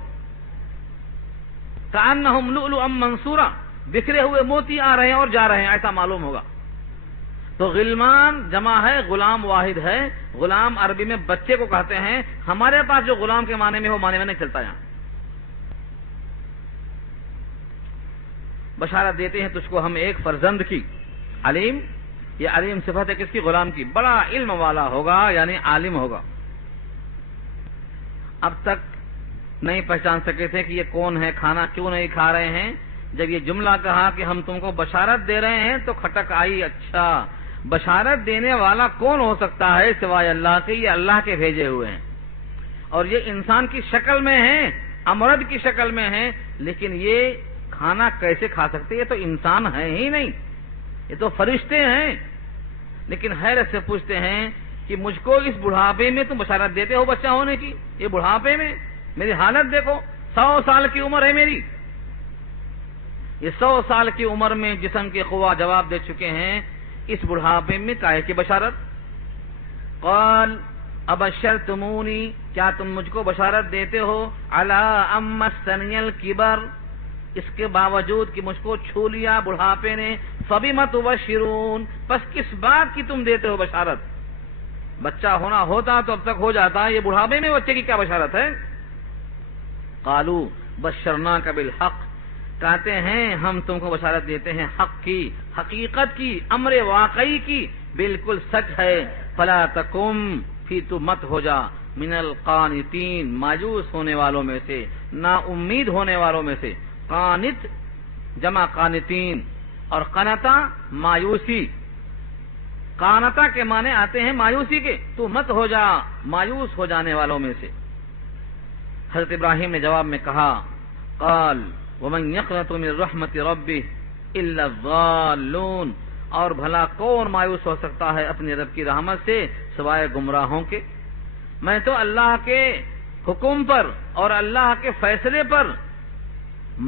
کأنہم لؤلؤا منثورا، بکھرے ہوئے موتی آ رہے ہیں اور جا رہے ہیں، ایسا معلوم ہوگا۔ تو غلمان جمع ہے، غلام واحد ہے۔ غلام عربی میں بچے کو کہتے ہیں، ہمارے پاس جو غلام کے معنی میں ہو معنی میں نہیں چلتا یہاں۔ بشارت دیتے ہیں تجھ کو ہم ایک فرزند کی، علیم، یہ علیم صفت ہے کس کی؟ غلام کی، بڑا علم والا ہوگا یعنی عالم ہوگا۔ اب تک نہیں پہچان سکے تھے کہ یہ کون ہے، کھانا کیوں نہیں کھا رہے ہیں۔ جب یہ جملہ کہا کہ ہم تم کو بشارت دے رہے ہیں تو کھٹک آئی، اچھا بشارت دینے والا کون ہو سکتا ہے سوائے اللہ کے، یہ اللہ کے بھیجے ہوئے ہیں، اور یہ انسان کی شکل میں ہیں، امرد کی شکل میں ہیں، لیکن یہ کھانا کیسے کھا سکتے؟ یہ تو انسان ہے ہی نہیں، یہ تو فرشتے ہیں۔ لیکن حیرت سے پوچھتے ہیں کہ مجھ کو اس بڑھاپے میں تم بشارت دیتے ہو بچہ ہونے کی؟ یہ بڑھاپے میں میری حالت دیکھو، 100 سال کی عمر ہے میری، یہ 100 سال کی عمر میں جسم کے قوا جواب دے چکے ہیں، اس بڑھاپے میں کاہے کی بشارت؟ قال ابشرتمونی، کیا تم مجھ کو بشارت دیتے ہو، علی ام مسنی الکبر، اس کے باوجود کہ مجھ کو چھو لیا بڑھاپے نے، فبم تبشرون، پس کس بات کی تم دیتے ہو بشارت؟ بچہ ہونا ہوتا تو اب تک ہو جاتا، یہ بڑھاپے میں بچے کی کیا بشارت ہے؟ قالوا بشرناک بالحق، کہتے ہیں ہم تم کو بشارت دیتے ہیں حق کی، حقیقت کی، امر واقعی کی، بالکل سچ ہے، فلا تکم، پھر تو مت ہو جا، من القانتین، مایوس ہونے والوں میں سے، نا امید ہونے والوں میں سے۔ قانت جمع قانتین، اور قنتا مایوسی، قانتا کے معنی آتے ہیں مایوسی کے، تو مت ہو جا مایوس ہو جانے والوں میں سے۔ حضرت ابراہیم نے جواب میں کہا قال ومن یقنط من رحمت ربہ الا الضالون، اور بھلا کون مایوس ہو سکتا ہے اپنے رب کی رحمت سے سوائے گمراہوں کے؟ میں تو اللہ کے حکم پر اور اللہ کے فیصلے پر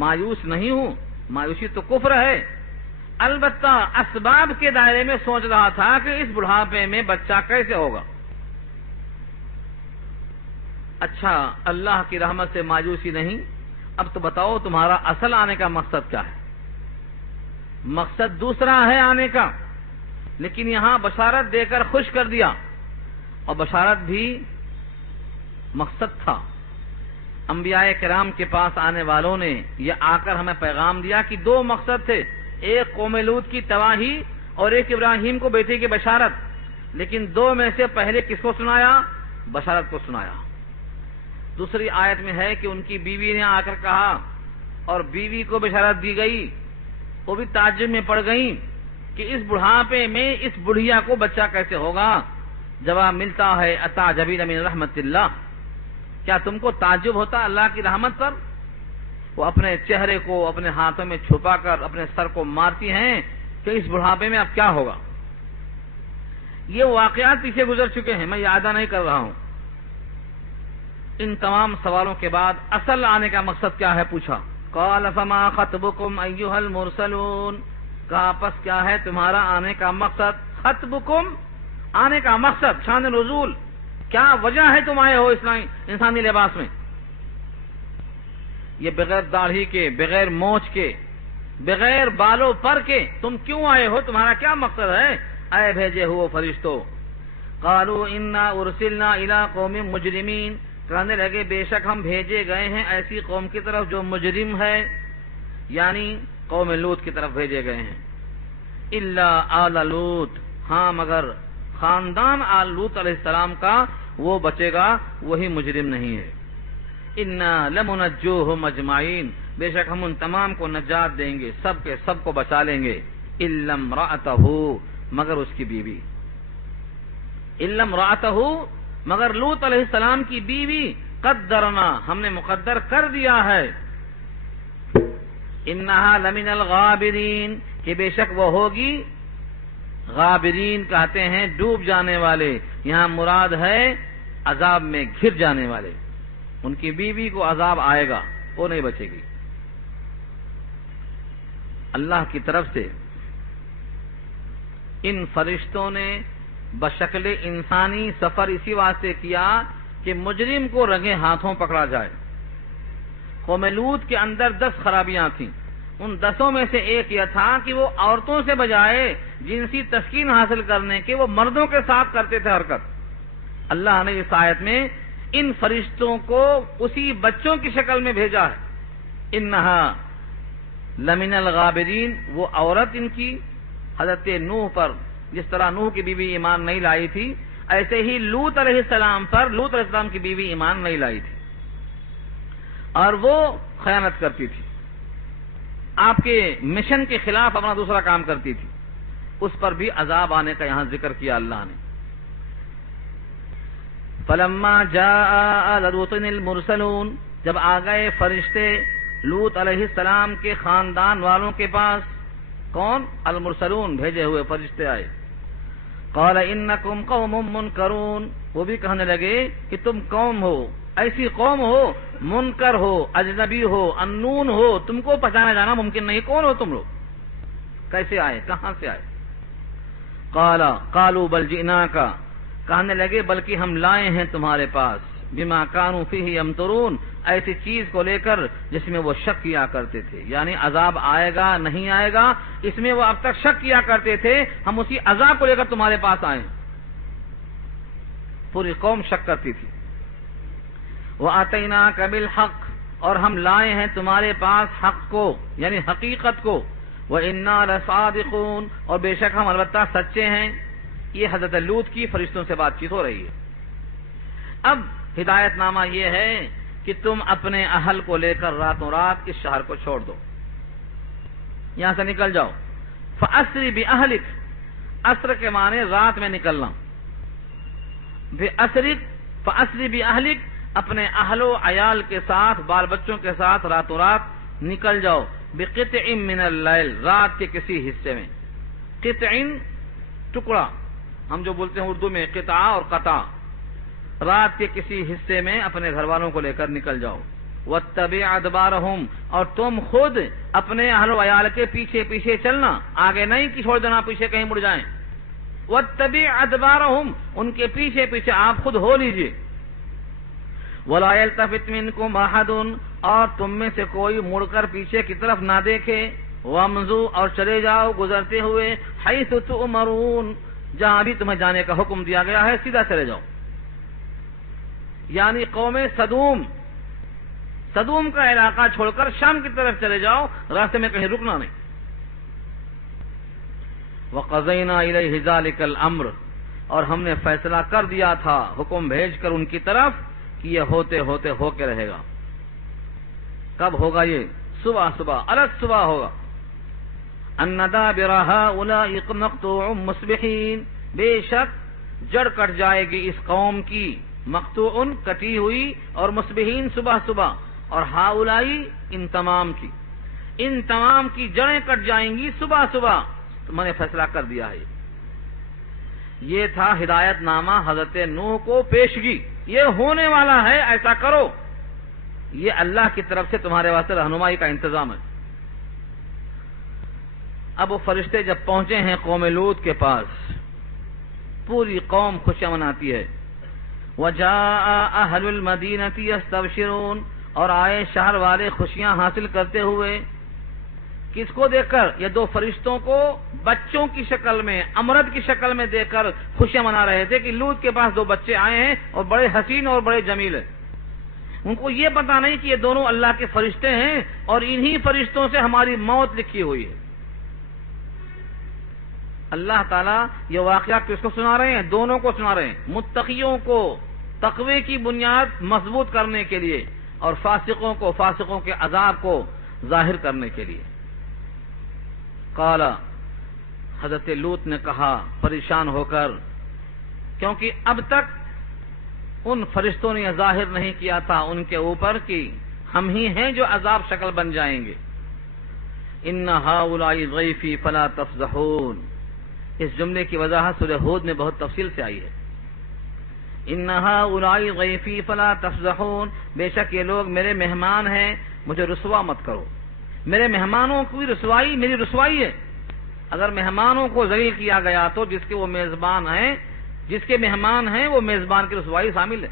مایوس نہیں ہوں، مایوسی تو کفر ہے، البتہ اسباب کے دائرے میں سوچ رہا تھا کہ اس بڑھاپے میں بچہ کیسے ہوگا۔ اچھا اللہ کی رحمت سے مایوسی نہیں، اب تو بتاؤ تمہارا اصل آنے کا مقصد کیا ہے؟ مقصد دوسرا ہے آنے کا، لیکن یہاں بشارت دے کر خوش کر دیا، اور بشارت بھی مقصد تھا۔ انبیاء کرام کے پاس آنے والوں نے یہ آ کر ہمیں پیغام دیا کہ 2 مقصد تھے، ایک قوم لوط کی تباہی اور ایک ابراہیم کو بیٹے کی بشارت، لیکن 2 میں سے پہلے کس کو سنایا؟ بشارت کو سنایا۔ دوسری آیت میں ہے کہ ان کی بیوی نے آ کر کہا، اور بیوی کو بشارت دی گئی، وہ بھی تعجب میں پڑ گئیں کہ اس بڑھاپے میں اس بڑھیا کو بچہ کیسے ہوگا؟ جواب ملتا ہے اتعجبین من رحمت اللہ، کیا تم کو تعجب ہوتا اللہ کی رحمت پر؟ وہ اپنے چہرے کو اپنے ہاتھوں میں چھپا کر اپنے سر کو مارتی ہیں کہ اس بڑھاپے میں اب کیا ہوگا۔ یہ واقعات پیچھے گزر چکے ہیں، میں یادہ نہیں کر رہا ہوں۔ ان تمام سوالوں کے بعد اصل آنے کا مقصد کیا ہے پوچھا۔ قال فما خطبکم ایھا المرسلون، کہا پس کیا ہے تمہارا آنے کا مقصد؟ خطبکم، آنے کا مقصد، شان نزول، کیا وجہ ہے تم آئے ہو انسانی لباس میں؟ یہ بغیر داڑھی کے، بغیر مونچھ کے، بغیر بالوں پر کے تم کیوں آئے ہو؟ تمہارا کیا مقصد ہے اے بھیجے ہوئے فرشتوں؟ قالوا انا ارسلنا الى قوم مجرمین، کہنے لگے بے شک ہم بھیجے گئے ہیں ایسی قوم کی طرف جو مجرم ہے، یعنی قوم لوط کی طرف بھیجے گئے ہیں۔ الا آل لوط، ہاں مگر خاندان آل لوط علیہ السلام کا وہ بچے گا، وہی مجرم نہیں ہے۔ انا لمنجوہم اجمعین، بے شک ہم ان تمام کو نجات دیں گے، سب کے سب کو بچا لیں گے۔ الا امرأتہ، مگر اس کی بیوی، الا امرأتہ، مگر لوط علیہ السلام کی بیوی، قدرنا، ہم نے مقدر کر دیا ہے، انہا لمن الغابرین، کہ بے شک وہ ہوگی، غابرین کہتے ہیں ڈوب جانے والے، یہاں مراد ہے عذاب میں گر جانے والے، ان کی بیوی کو عذاب آئے گا، وہ نہیں بچے گی۔ اللہ کی طرف سے ان فرشتوں نے بشکل انسانی سفر اسی واسطے کیا کہ مجرم کو رنگے ہاتھوں پکڑا جائے۔ قوم لوط کے اندر 10 خرابیاں تھیں، ان 10 میں سے ایک یہ تھا کہ وہ عورتوں سے بجائے جنسی تسکین حاصل کرنے کے وہ مردوں کے ساتھ کرتے تھے حرکت۔ اللہ نے اس آیت میں ان فرشتوں کو اسی بچوں کی شکل میں بھیجا ہے۔ انہا لمن الغابرین، وہ عورت ان کی حضرت نوح پر، جس طرح نوح کی بیوی ایمان نہیں لائی تھی، ایسے ہی لوط علیہ السلام پر لوط علیہ السلام کی بیوی ایمان نہیں لائی تھی۔ اور وہ خیانت کرتی تھی، آپ کے مشن کے خلاف اپنا دوسرا کام کرتی تھی، اس پر بھی عذاب آنے کا یہاں ذکر کیا اللہ نے۔ فلما جاء لوط المرسلون، جب آ گئے فرشتے لوط علیہ السلام کے خاندان والوں کے پاس، کون؟ المرسلون، بھیجے ہوئے فرشتے آئے۔ قال انکم قوم منکرون، وہ بھی کہنے لگے کہ تم قوم ہو، ایسی قوم ہو، منکر ہو، اجنبی ہو، انون ہو، تم کو پہچانا جانا ممکن نہیں، کون ہو تم لوگ، کیسے آئے، کہاں سے آئے؟ قالوا بل جئناک، کہنے لگے بلکہ ہم لائے ہیں تمہارے پاس، بما كانوا فيه يمترون، ایسی چیز کو لے کر جس میں وہ شک کیا کرتے تھے، یعنی عذاب آئے گا نہیں آئے گا اس میں وہ اب تک شک کیا کرتے تھے، ہم اسی عذاب کو لے کر تمہارے پاس آئے۔ پوری قوم شک کرتی تھی۔ وَآتَيْنَاكَ بِالْحَقِّ، اور ہم لائے ہیں تمہارے پاس حق کو، یعنی حقیقت کو، وَإِنَّا لَصَادِقُونَ، اور بے شک ہم البتہ سچے ہیں۔ یہ حضرت لوط کی فرشتوں سے بات چیت ہو رہی ہے۔ اب ہدایت نامہ یہ ہے کہ تم اپنے اہل کو لے کر راتوں رات اس شہر کو چھوڑ دو، یہاں سے نکل جاؤ۔ فَأَسْرِ بِأَهْلِكَ، اسر کے معنی رات میں نکلنا، فَأَسْرِ بِأَهْلِكَ، اپنے اہل و عیال کے ساتھ، بال بچوں کے ساتھ راتوں رات نکل جاؤ، بِقِطْعٍ مِّنَ اللَّيْلِ، رات کے کسی حصے میں، قطع ٹکڑا، ہم جو بولتے ہیں اردو میں قطعہ اور قطع، رات کے کسی حصے میں اپنے گھر والوں کو لے کر نکل جاؤ۔ وَاتَّبِعْ أَدْبَارَهُمْ، اور تم خود اپنے اہل و عیال کے پیچھے پیچھے چلنا، آگے نہیں کہ چھوڑ دینا پیچھے کہیں مڑ جائیں۔ وَاتَّبِعْ أَدْبَارَهُمْ، ان کے پیچھے پیچھے آپ خود ہو لیجئے۔ وَلَا يَلْتَفِتْ مِنْكُمْ أَحَدٌ، اور تم میں سے کوئی مڑ کر پیچھے کی طرف نہ دیکھے۔ وَامْضُوا، اور چلے جاؤ گزرتے ہوئے، حَيْثُ تُؤْمَرُونَ، جہاں بھی تمہیں جانے کا حکم دیا گیا ہے سیدھا چلے جاؤ۔ یعنی قوم صدوم کا علاقہ چھوڑ کر شام کی طرف چلے جاؤ، راستے میں کہیں رکنا نہیں۔ وَقَضَيْنَا إِلَيْهِ ذَلِكَ الْأَمْرَ، اور ہم نے فیصلہ کر دیا تھا، حکم بھیج کر ان کی طرف کہ یہ ہوتے ہوتے ہو کے رہے گا۔ کب ہوگا یہ؟ صبح صبح، الگ صبح ہوگا۔ أَنَّ دَابِرَ هَؤُلَاءِ مَقْطُوعٌ مُصْبِحِينَ، بے شک جڑ کٹ جائے گی اس قوم کی، مقطوع کٹی ہوئی، اور مصبحین صبح صبح، اور ہاؤلائی ان تمام کی جڑیں کٹ جائیں گی صبح صبح، تو میں نے فیصلہ کر دیا ہے۔ یہ تھا ہدایت نامہ حضرت نوح کو پیشگی، یہ ہونے والا ہے، ایسا کرو، یہ اللہ کی طرف سے تمہارے واسطے رہنمائی کا انتظام ہے۔ اب وہ فرشتے جب پہنچے ہیں قوم لوط کے پاس، پوری قوم خوشیاں مناتی ہے۔ وَجَاءَ أَهْلُ الْمَدِينَةِ يَسْتَبْشِرُونَ، اور آئے شہر والے خوشیاں حاصل کرتے ہوئے، کس کو دیکھ کر؟ یہ دو فرشتوں کو بچوں کی شکل میں، امرد کی شکل میں دیکھ کر خوشیاں منا رہے تھے کہ لوط کے پاس دو بچے آئے ہیں اور بڑے حسین اور بڑے جمیل ہیں۔ ان کو یہ پتا نہیں کہ یہ دونوں اللہ کے فرشتے ہیں اور انہی فرشتوں سے ہماری موت لکھی ہوئی ہے۔ اللہ تعالیٰ یہ واقعہ کس کو سنا رہے ہیں؟ دونوں کو سنا رہے ہیں، متقیوں کو تقوی کی بنیاد مضبوط کرنے کے لیے، اور فاسقوں کے عذاب کو ظاہر کرنے کے لیے۔ قال، حضرت لوط نے کہا پریشان ہو کر، کیونکہ اب تک ان فرشتوں نے یہ ظاہر نہیں کیا تھا ان کے اوپر کہ ہم ہی ہیں جو عذاب شکل بن جائیں گے۔ ان هؤلاء ضیفی فلا تفضحون، اس جملے کی وضاحت سورہ ہود میں بہت تفصیل سے آئی ہے۔ ان هؤلاء ضیفی فلا تفضحون، بے شک یہ لوگ میرے مہمان ہیں، مجھے رسوا مت کرو۔ میرے مہمانوں کی رسوائی میری رسوائی ہے۔ اگر مہمانوں کو ذلیل کیا گیا تو جس کے مہمان ہیں وہ میزبان کی رسوائی شامل ہے۔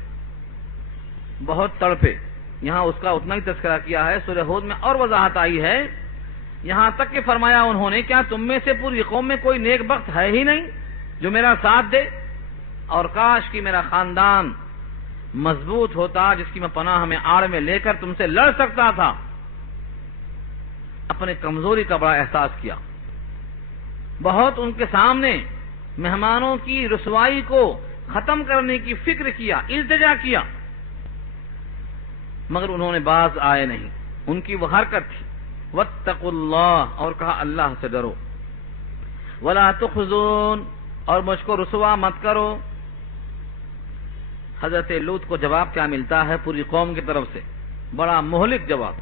بہت تڑپے، یہاں اس کا اتنا ہی تذکرہ کیا ہے، سورہ ہود میں اور وضاحت آئی ہے، یہاں تک کہ فرمایا انہوں نے، کیا تم میں سے پوری قوم میں کوئی نیک بخت ہے ہی نہیں جو میرا ساتھ دے؟ اور کاش کہ میرا خاندان مضبوط ہوتا جس کی میں پناہ میں آڑ میں لے کر تم سے لڑ سکتا تھا۔ اپنے کمزوری کا بڑا احساس کیا، بہت ان کے سامنے مہمانوں کی رسوائی کو ختم کرنے کی فکر کیا، التجا کیا۔ مگر انہوں نے باز آئے نہیں. ان کی وہ حرکت تھی واتقوا اللہ، اور کہا اللہ سے ڈرو. ولا تخزون، اور مجھ کو رسوا مت کرو. حضرت لوط کو جواب کیا ملتا ہے پوری قوم کی طرف سے؟ بڑا مہلک جواب.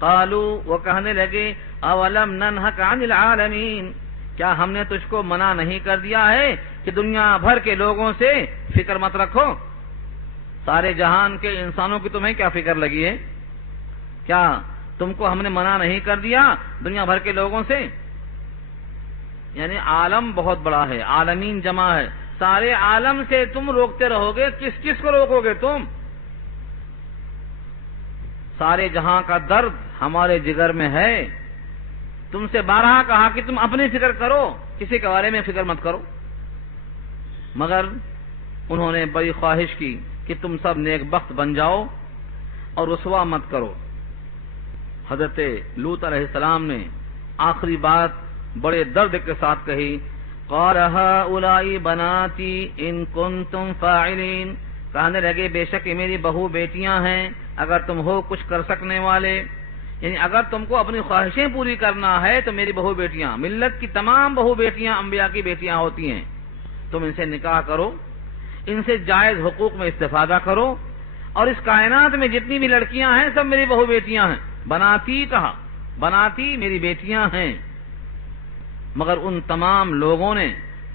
قالوا، وہ کہنے لگے اولم ننہک عن العالمین، کیا ہم نے تجھ کو منع نہیں کر دیا ہے کہ دنیا بھر کے لوگوں سے فکر مت رکھو؟ سارے جہان کے انسانوں کی تمہیں کیا فکر لگی ہے؟ کیا تم کو ہم نے منع نہیں کر دیا دنیا بھر کے لوگوں سے؟ یعنی عالم بہت بڑا ہے، عالمین جمع ہے، سارے عالم سے تم روکتے رہو گے، کس کس کو روکو گے تم؟ سارے جہاں کا درد ہمارے جگر میں ہے. تم سے بارہا کہا کہ تم اپنی فکر کرو، کسی کے بارے میں فکر مت کرو. مگر انہوں نے بڑی خواہش کی کہ تم سب نیک بخت بن جاؤ اور رسوا مت کرو. حضرت لوط علیہ السلام نے آخری بات بڑے درد کے ساتھ کہی. قال هؤلاء بناتی ان کنتم فاعلین، کہنے لگے بے شک یہ میری بہو بیٹیاں ہیں اگر تم ہو کچھ کر سکنے والے. یعنی اگر تم کو اپنی خواہشیں پوری کرنا ہے تو میری بہو بیٹیاں، ملت کی تمام بہو بیٹیاں انبیاء کی بیٹیاں ہوتی ہیں، تم ان سے نکاح کرو، ان سے جائز حقوق میں استفادہ کرو، اور اس کائنات میں جتنی بھی لڑکیاں ہیں سب میری بہو بیٹیاں ہیں. بناتی کہا، بناتی میری بیٹیاں ہیں. مگر ان تمام لوگوں نے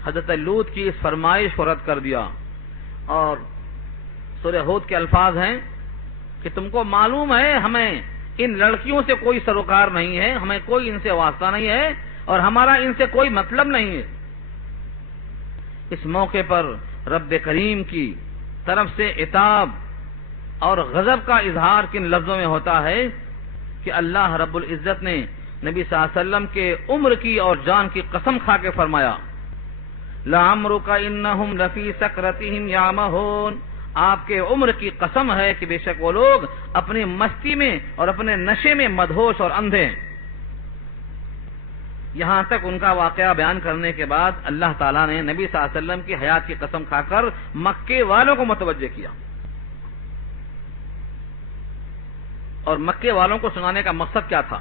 حضرت لوط کی اس فرمائش کو رد کر دیا. اور سورہ ہود کے الفاظ ہیں کہ تم کو معلوم ہے ہمیں ان لڑکیوں سے کوئی سروکار نہیں ہے، ہمیں کوئی ان سے واسطہ نہیں ہے، اور ہمارا ان سے کوئی مطلب نہیں ہے. اس موقع پر رب کریم کی طرف سے عتاب اور غضب کا اظہار کن لفظوں میں ہوتا ہے کہ اللہ رب العزت نے نبی صلی اللہ علیہ وسلم کے عمر کی اور جان کی قسم کھا کے فرمایا لعمرک انہم لفی سکرتہم یعمہون، آپ کے عمر کی قسم ہے کہ بے شک وہ لوگ اپنی مستی میں اور اپنے نشے میں مدہوش اور اندھے ہیں. یہاں تک ان کا واقعہ بیان کرنے کے بعد اللہ تعالیٰ نے نبی صلی اللہ علیہ وسلم کی حیات کی قسم کھا کر مکے والوں کو متوجہ کیا. اور مکے والوں کو سنانے کا مقصد کیا تھا؟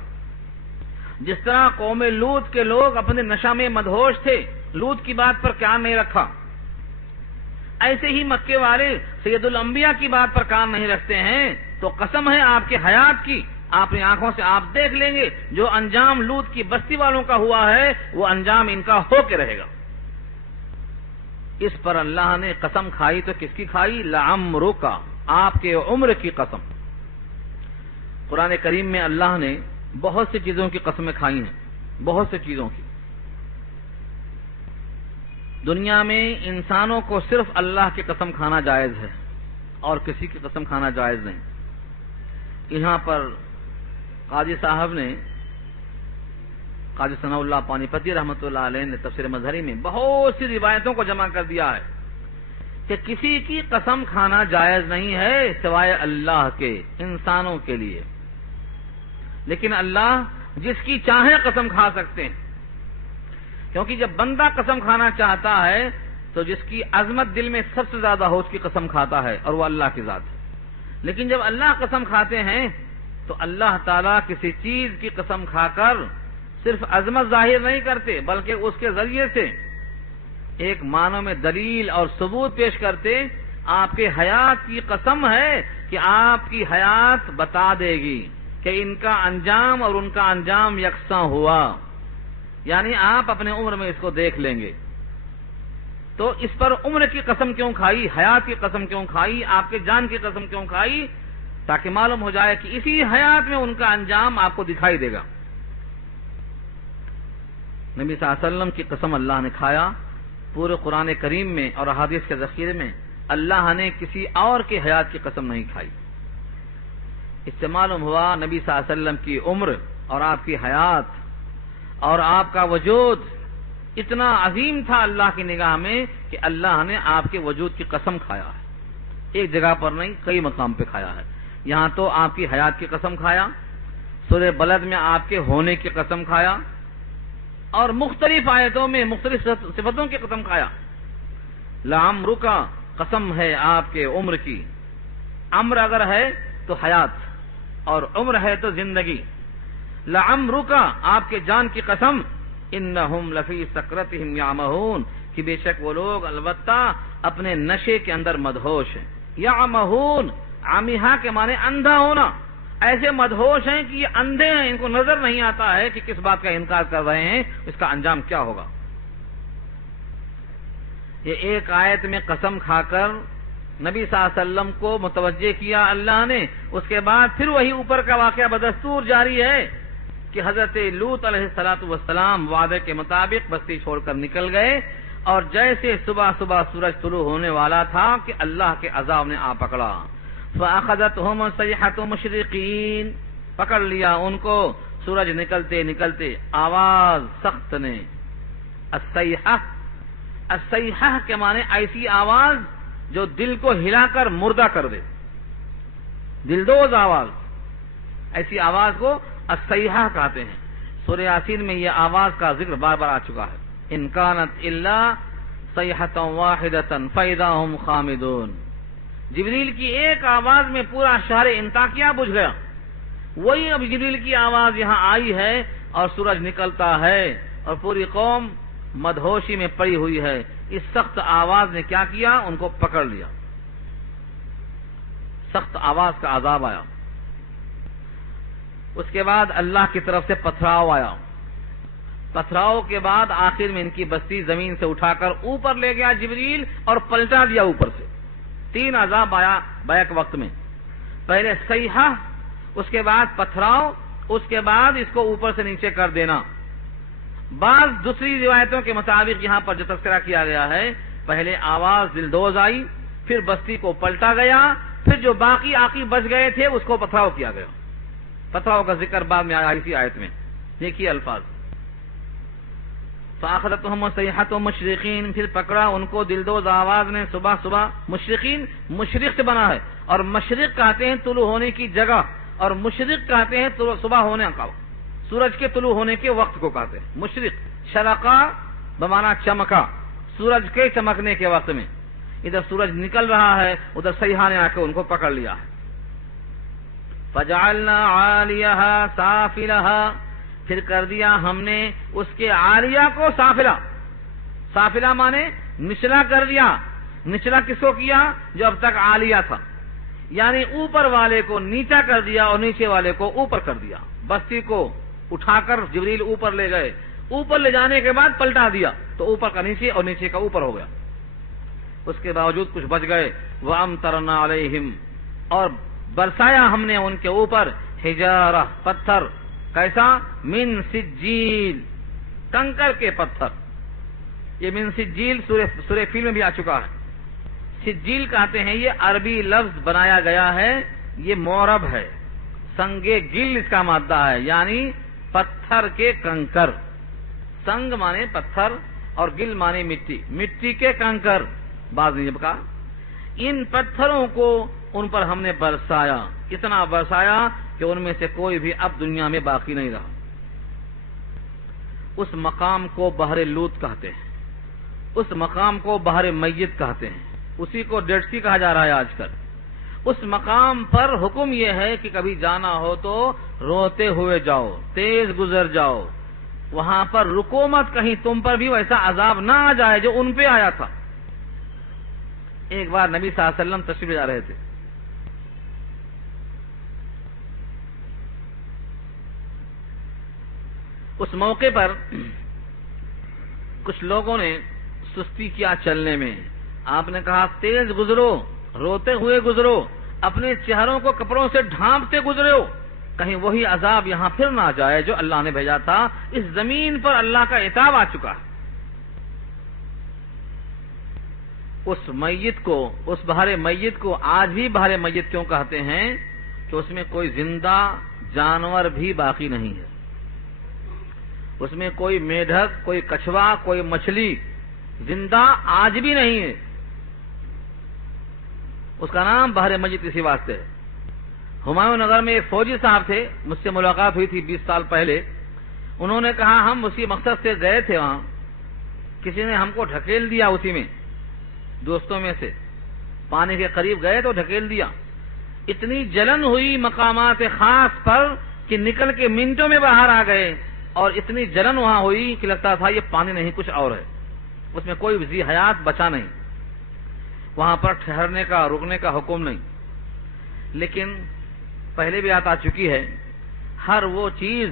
جس طرح قوم لوط کے لوگ اپنے نشہ میں مدہوش تھے، لوط کی بات پر کان نہیں رکھا، ایسے ہی مکے والے سید الانبیاء کی بات پر کان نہیں رکھتے ہیں. تو قسم ہے آپ کے حیات کی، اپنی آنکھوں سے آپ دیکھ لیں گے جو انجام لوط کی بستی والوں کا ہوا ہے وہ انجام ان کا ہو کے رہے گا. اس پر اللہ نے قسم کھائی تو کس کی کھائی؟ لعمرک، آپ کے عمر کی قسم. قرآن کریم میں اللہ نے بہت سی چیزوں کی قسمیں کھائی ہیں، بہت سی چیزوں کی. دنیا میں انسانوں کو صرف اللہ کی قسم کھانا جائز ہے اور کسی کی قسم کھانا جائز نہیں. یہاں پر قاضی صاحب نے، قاضی ثناء اللہ پانی پتی رحمۃ اللہ علیہ نے تفسیر مظہری میں بہت سی روایتوں کو جمع کر دیا ہے کہ کسی کی قسم کھانا جائز نہیں ہے سوائے اللہ کے، انسانوں کے لیے. لیکن اللہ جس کی چاہے قسم کھا سکتے ہیں، کیونکہ جب بندہ قسم کھانا چاہتا ہے تو جس کی عظمت دل میں سب سے زیادہ ہو اس کی قسم کھاتا ہے، اور وہ اللہ کی ذات ہے. لیکن جب اللہ قسم کھاتے ہیں تو اللہ تعالیٰ کسی چیز کی قسم کھا کر صرف عظمت ظاہر نہیں کرتے بلکہ اس کے ذریعے سے ایک معنوں میں دلیل اور ثبوت پیش کرتے. آپ کے حیات کی قسم ہے کہ آپ کی حیات بتا دے گی کہ ان کا انجام اور ان کا انجام یکساں ہوا، یعنی آپ اپنے عمر میں اس کو دیکھ لیں گے. تو اس پر عمر کی قسم کیوں کھائی، حیات کی قسم کیوں کھائی، آپ کے جان کی قسم کیوں کھائی؟ تاکہ معلوم ہو جائے کہ اسی حیات میں ان کا انجام آپ کو دکھائی دے گا. نبی صلی اللہ علیہ وسلم کی قسم اللہ نے کھایا. پورے قرآن کریم میں اور احادیث کے ذخیرے میں اللہ نے کسی اور کی حیات کی قسم نہیں کھائی. اس سے معلوم ہوا نبی صلی اللہ علیہ وسلم کی عمر اور آپ کی حیات اور آپ کا وجود اتنا عظیم تھا اللہ کی نگاہ میں کہ اللہ نے آپ کے وجود کی قسم کھایا ہے. ایک جگہ پر نہیں، کئی مقام پہ کھایا ہے. یہاں تو آپ کی حیات کی قسم کھایا، سورہ بلد میں آپ کے ہونے کی قسم کھایا، اور مختلف آیتوں میں مختلف صفتوں کی قسم کھایا. لعمرک، قسم ہے آپ کے عمر کی. امر اگر ہے تو حیات اور عمر ہے تو زندگی. لعمرک آپ کے جان کی قسم انہم لفی سکرتہم یعمہون کہ بے شک وہ لوگ البتہ اپنے نشے کے اندر مدہوش ہیں. یعمہون عمیہ کے معنی اندھا ہونا، ایسے مدہوش ہیں کہ یہ اندھے ہیں، ان کو نظر نہیں آتا ہے کہ کس بات کا انکار کر رہے ہیں، اس کا انجام کیا ہوگا. یہ ایک آیت میں قسم کھا کر نبی صلی اللہ علیہ وسلم کو متوجہ کیا اللہ نے. اس کے بعد پھر وہی اوپر کا واقعہ بدستور جاری ہے کہ حضرت لوط علیہ السلام وعدے کے مطابق بستی چھوڑ کر نکل گئے، اور جیسے صبح صبح سورج طلوع ہونے والا تھا کہ اللہ کے عذاب نے آ پکڑا. فأخذتهم الصيحة مشرقين، پکڑ لیا ان کو سورج نکلتے نکلتے آواز سخت نے. الصیحہ کے معنی ایسی آواز جو دل کو ہلا کر مردہ کر دے، دلدوز آواز، ایسی آواز کو الصیحہ کہتے ہیں. سورہ یاسین میں یہ آواز کا ذکر بار بار آ چکا ہے. ان کانت الا صیحۃ واحدۃ فاذا هم خامدون. جبریل کی ایک آواز میں پورا شہر انطاکیہ بجھ گیا. وہی اب جبریل کی آواز یہاں آئی ہے اور سورج نکلتا ہے اور پوری قوم مدہوشی میں پڑی ہوئی ہے. اس سخت آواز نے کیا کیا؟ ان کو پکڑ لیا. سخت آواز کا عذاب آیا. اس کے بعد اللہ کی طرف سے پتھراؤ آیا. پتھراؤ کے بعد آخر میں ان کی بستی زمین سے اٹھا کر اوپر لے گیا جبریل اور پلٹا دیا اوپر سے. 3 عذاب آیا بیک وقت میں. پہلے صیحہ، اس کے بعد پتھراؤ، اس کے بعد اس کو اوپر سے نیچے کر دینا. بعض دوسری روایتوں کے مطابق یہاں پر جو تذکرہ کیا گیا ہے، پہلے آواز دلدوز آئی، پھر بستی کو پلٹا گیا، پھر جو باقی آخری بچ گئے تھے اس کو پتھراؤ کیا گیا. پتھراؤ کا ذکر بعد میں آیا اسی آیت میں. دیکھیے الفاظ، فَأَخَذَتْهُمُ الصَّيْحَةُ مُشْرِقِينَ، پھر پکڑا ان کو دلدوز آواز نے صبح صبح. مشرقین مشرق سے بنا ہے، اور مشرق کہتے ہیں طلوع ہونے کی جگہ، اور مشرق کہتے ہیں صبح ہونے کا، سورج کے طلوع ہونے کے وقت کو کہتے ہیں مشرق. شرقا بمانا چمکا، سورج کے چمکنے کے وقت میں. ادھر سورج نکل رہا ہے، ادھر صیحہ نے آ کے ان کو پکڑ لیا ہے. فَجَعَلْنَا عَالِيَهَا سَافِلَهَا، پھر کر دیا ہم نے اس کے عالیہ کو سافلہ. سافلہ مانے نچلا کر دیا. نچلا کس کو کیا؟ جو اب تک عالیہ تھا، یعنی اوپر والے کو نیچا کر دیا اور نیچے والے کو اوپر کر دیا. بستی کو اٹھا کر جبریل اوپر لے گئے، اوپر لے جانے کے بعد پلٹا دیا تو اوپر کا نیچے اور نیچے کا اوپر ہو گیا. اس کے باوجود کچھ بچ گئے. وَأَمْطَرْنَا عَلَيْهِمْ، اور برسایا ہم نے ان کے اوپر حجارہ، پتھر. کیسا؟ من سجیل، کنکر کے پتھر. یہ من سجیل سورہ فیل میں بھی آ چکا ہے. سجیل کہتے ہیں، یہ عربی لفظ بنایا گیا ہے، یہ معرب ہے. سنگ گل اس کا مادہ ہے، یعنی پتھر کے کنکر. سنگ مانے پتھر اور گل مانے مٹی، مٹی کے کنکر. بعض نے کہا ان پتھروں کو ان پر ہم نے برسایا، اتنا برسایا کہ ان میں سے کوئی بھی اب دنیا میں باقی نہیں رہا. اس مقام کو بحر لوط کہتے ہیں، اس مقام کو بحر میت کہتے ہیں، اسی کو ڈیڈ سی کہا جا رہا ہے آج کل. اس مقام پر حکم یہ ہے کہ کبھی جانا ہو تو روتے ہوئے جاؤ، تیز گزر جاؤ. وہاں پر رکو مت، کہیں تم پر بھی ویسا عذاب نہ آ جائے جو ان پہ آیا تھا. ایک بار نبی صلی اللہ علیہ وسلم تشریف جا رہے تھے، اس موقع پر کچھ لوگوں نے سستی کیا چلنے میں. آپ نے کہا تیز گزرو، روتے ہوئے گزرو، اپنے چہروں کو کپڑوں سے ڈھانپتے گزرے ہو، کہیں وہی عذاب یہاں پھر نہ جائے جو اللہ نے بھیجا تھا. اس زمین پر اللہ کا عتاب آ چکا ہے. اس میت کو، اس بحر میت کو آج بھی بحر میت کیوں کہتے ہیں؟ کہ اس میں کوئی زندہ جانور بھی باقی نہیں ہے. اس میں کوئی میڈک، کوئی کچھوا، کوئی مچھلی زندہ آج بھی نہیں ہے. اس کا نام بحر میت اسی واسطے ہے. ہمایوں نگر میں ایک فوجی صاحب تھے، مجھ سے ملاقات ہوئی تھی 20 سال پہلے. انہوں نے کہا ہم اسی مقصد سے گئے تھے وہاں، کسی نے ہم کو ڈھکیل دیا اسی میں، دوستوں میں سے پانی کے قریب گئے تو ڈھکیل دیا. اتنی جلن ہوئی مقامات خاص پر کہ نکل کے منٹوں میں باہر آ گئے، اور اتنی جلن وہاں ہوئی کہ لگتا تھا یہ پانی نہیں کچھ اور ہے، اس میں کوئی ذی حیات بچا نہیں، وہاں پر ٹھہرنے کا رکنے کا حکم نہیں۔ لیکن پہلے بھی بات آ چکی ہے، ہر وہ چیز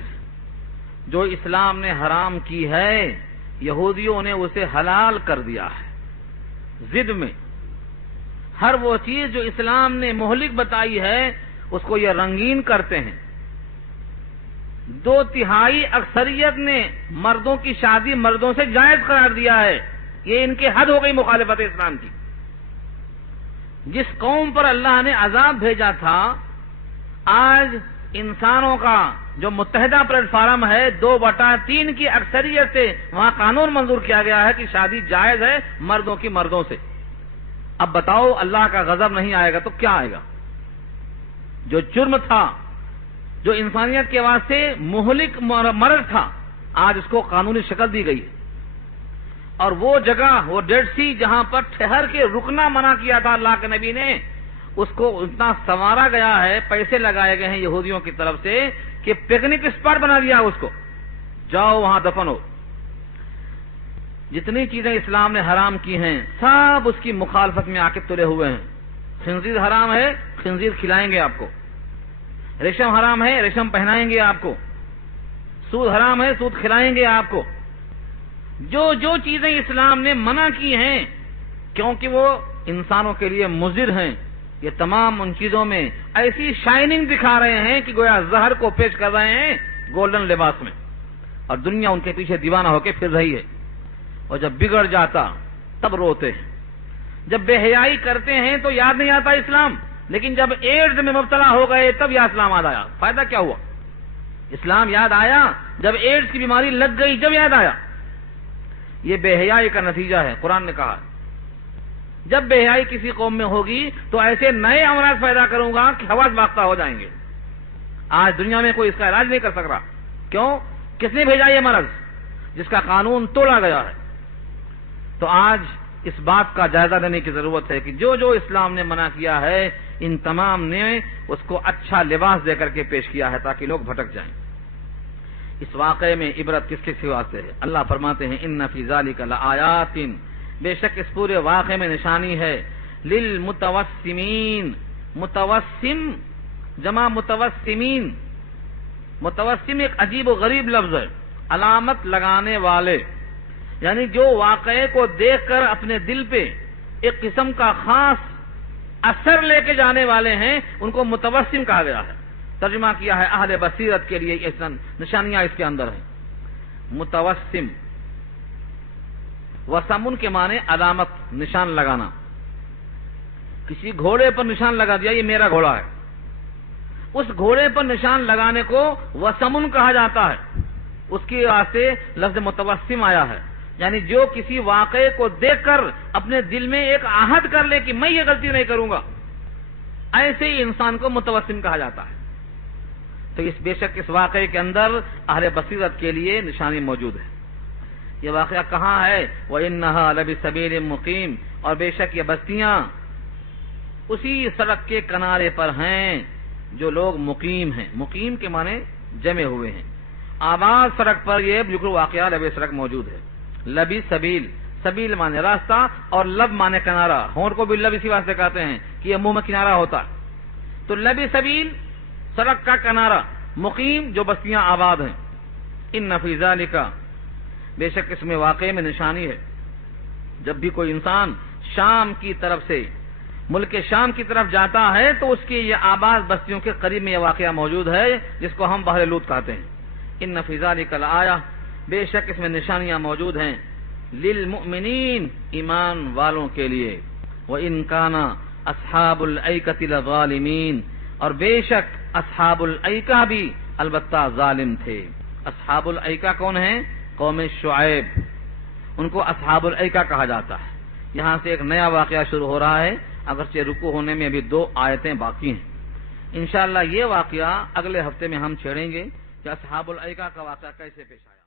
جو اسلام نے حرام کی ہے یہودیوں نے اسے حلال کر دیا ہے ضد میں۔ ہر وہ چیز جو اسلام نے مہلک بتائی ہے اس کو یہ رنگین کرتے ہیں۔ 2/3 اکثریت نے مردوں کی شادی مردوں سے جائز قرار دیا ہے، یہ ان کی حد ہو گئی مخالفت اسلام کی۔ جس قوم پر اللہ نے عذاب بھیجا تھا، آج انسانوں کا جو متحدہ پلیٹ فارم ہے 2/3 کی اکثریت سے وہاں قانون منظور کیا گیا ہے کہ شادی جائز ہے مردوں کی مردوں سے۔ اب بتاؤ اللہ کا غضب نہیں آئے گا تو کیا آئے گا؟ جو جرم تھا، جو انسانیت کے واسطے مہلک مرض تھا، آج اس کو قانونی شکل دی گئی ہے۔ اور وہ جگہ، وہ ڈیڈ سی جہاں پر ٹھہر کے رکنا منع کیا تھا اللہ کے نبی نے، اس کو اتنا سنوارا گیا ہے، پیسے لگائے گئے ہیں یہودیوں کی طرف سے کہ پکنک اسپاٹ بنا دیا اس کو، جاؤ وہاں دفن ہو۔ جتنی چیزیں اسلام نے حرام کی ہیں سب اس کی مخالفت میں آ کے تلے ہوئے ہیں۔ خنزیر حرام ہے، خنزیر کھلائیں گے آپ کو۔ ریشم حرام ہے، ریشم پہنائیں گے آپ کو۔ سود حرام ہے، سود کھلائیں گے آپ کو۔ جو چیزیں اسلام نے منع کی ہیں کیونکہ وہ انسانوں کے لیے مضر ہیں، یہ تمام ان چیزوں میں ایسی شائننگ دکھا رہے ہیں کہ گویا زہر کو پیش کر رہے ہیں گولڈن لباس میں، اور دنیا ان کے پیچھے دیوانہ ہو کے پھر رہی ہے۔ اور جب بگڑ جاتا تب روتے ہیں، جب بے حیائی کرتے ہیں تو یاد نہیں آتا اسلام، لیکن جب ایڈز میں مبتلا ہو گئے تب یہ اسلام یاد آیا۔ فائدہ کیا ہوا؟ اسلام یاد آیا جب ایڈز کی بیماری لگ گئی، جب یاد آیا۔ یہ بے حیائی کا نتیجہ ہے، قرآن نے کہا جب بے حیائی کسی قوم میں ہوگی تو ایسے نئے امراض پیدا کروں گا کہ حواس باختہ ہو جائیں گے۔ آج دنیا میں کوئی اس کا علاج نہیں کر سک رہا۔ کیوں؟ کس نے بھیجا یہ مرض جس کا قانون توڑا گیا ہے؟ تو آج اس بات کا جائزہ لینے کی ضرورت ہے کہ جو اسلام نے منع کیا ہے ان تمام نے اس کو اچھا لباس دے کر کے پیش کیا ہے تاکہ لوگ بھٹک جائیں۔ اس واقعے میں عبرت کس کس کے واسطے ہے؟ اللہ فرماتے ہیں ان فی ذالک لآیات، بے شک اس پورے واقعے میں نشانی ہے للمتوسمین، متوسم جمع متوسمین، متوسم ایک عجیب و غریب لفظ ہے، علامت لگانے والے، یعنی جو واقعے کو دیکھ کر اپنے دل پہ ایک قسم کا خاص اثر لے کے جانے والے ہیں، ان کو متوسم کہا گیا ہے۔ ترجمہ کیا ہے اہل بصیرت کے لیے نشانیاں اس کے اندر ہیں۔ متوسم، وسمن کے معنی علامت، نشان لگانا۔ کسی گھوڑے پر نشان لگا دیا، یہ میرا گھوڑا ہے، اس گھوڑے پر نشان لگانے کو وسمن کہا جاتا ہے، اس کی واسطے لفظ متوسم آیا ہے، یعنی جو کسی واقعے کو دیکھ کر اپنے دل میں ایک عہد کر لے کہ میں یہ غلطی نہیں کروں گا، ایسے ہی انسان کو متوسم کہا جاتا ہے۔ تو اس بے شک اس واقعے کے اندر اہل بصیرت کے لیے نشانی موجود ہے۔ یہ واقعہ کہاں ہے؟ وَإِنَّهَا لَبِسَبِيلٍ مُقِيمٍ، اور بے شک یہ بستیاں اسی سڑک کے کنارے پر ہیں جو لوگ مقیم ہیں۔ مقیم کے معنی جمع ہوئے ہیں، آباد سڑک پر یہ بالکل واقعہ لب سڑک موجود ہے۔ لبی سبیل، سبیل مانے راستہ اور لب مانے کنارہ، ہونٹ کو بھی لب اسی واسطے کہتے ہیں کہ یہ منہ میں کنارہ ہوتا ہے۔ تو لبی سبیل سڑک کا کنارہ، مقیم جو بستیاں آباد ہیں۔ ان فی ذالک، بے شک اس میں واقعے میں نشانی ہے۔ جب بھی کوئی انسان شام کی طرف سے ملک شام کی طرف جاتا ہے تو اس کی یہ آباد بستیوں کے قریب میں یہ واقعہ موجود ہے جس کو ہم بحر لوط کہتے ہیں۔ ان فی ذالک لآیہ، بے شک اس میں نشانیاں موجود ہیں للمؤمنین، ایمان والوں کے لیے۔ وَإِن كَانَ أَصْحَابُ الْأَيْكَةِ لَظَالِمِينَ، اور بے شک اصحاب الایکہ بھی البتہ ظالم تھے۔ اصحاب الایکہ کون ہیں؟ قوم شعیب، ان کو اصحاب الایکہ کہا جاتا ہے۔ یہاں سے ایک نیا واقعہ شروع ہو رہا ہے، اگرچہ رکوع ہونے میں ابھی 2 آیتیں باقی ہیں۔ انشاءاللہ یہ واقعہ اگلے ہفتے میں ہم چھیڑیں گے کہ اصحاب الایکہ کا واقعہ کیسے پیش آیا۔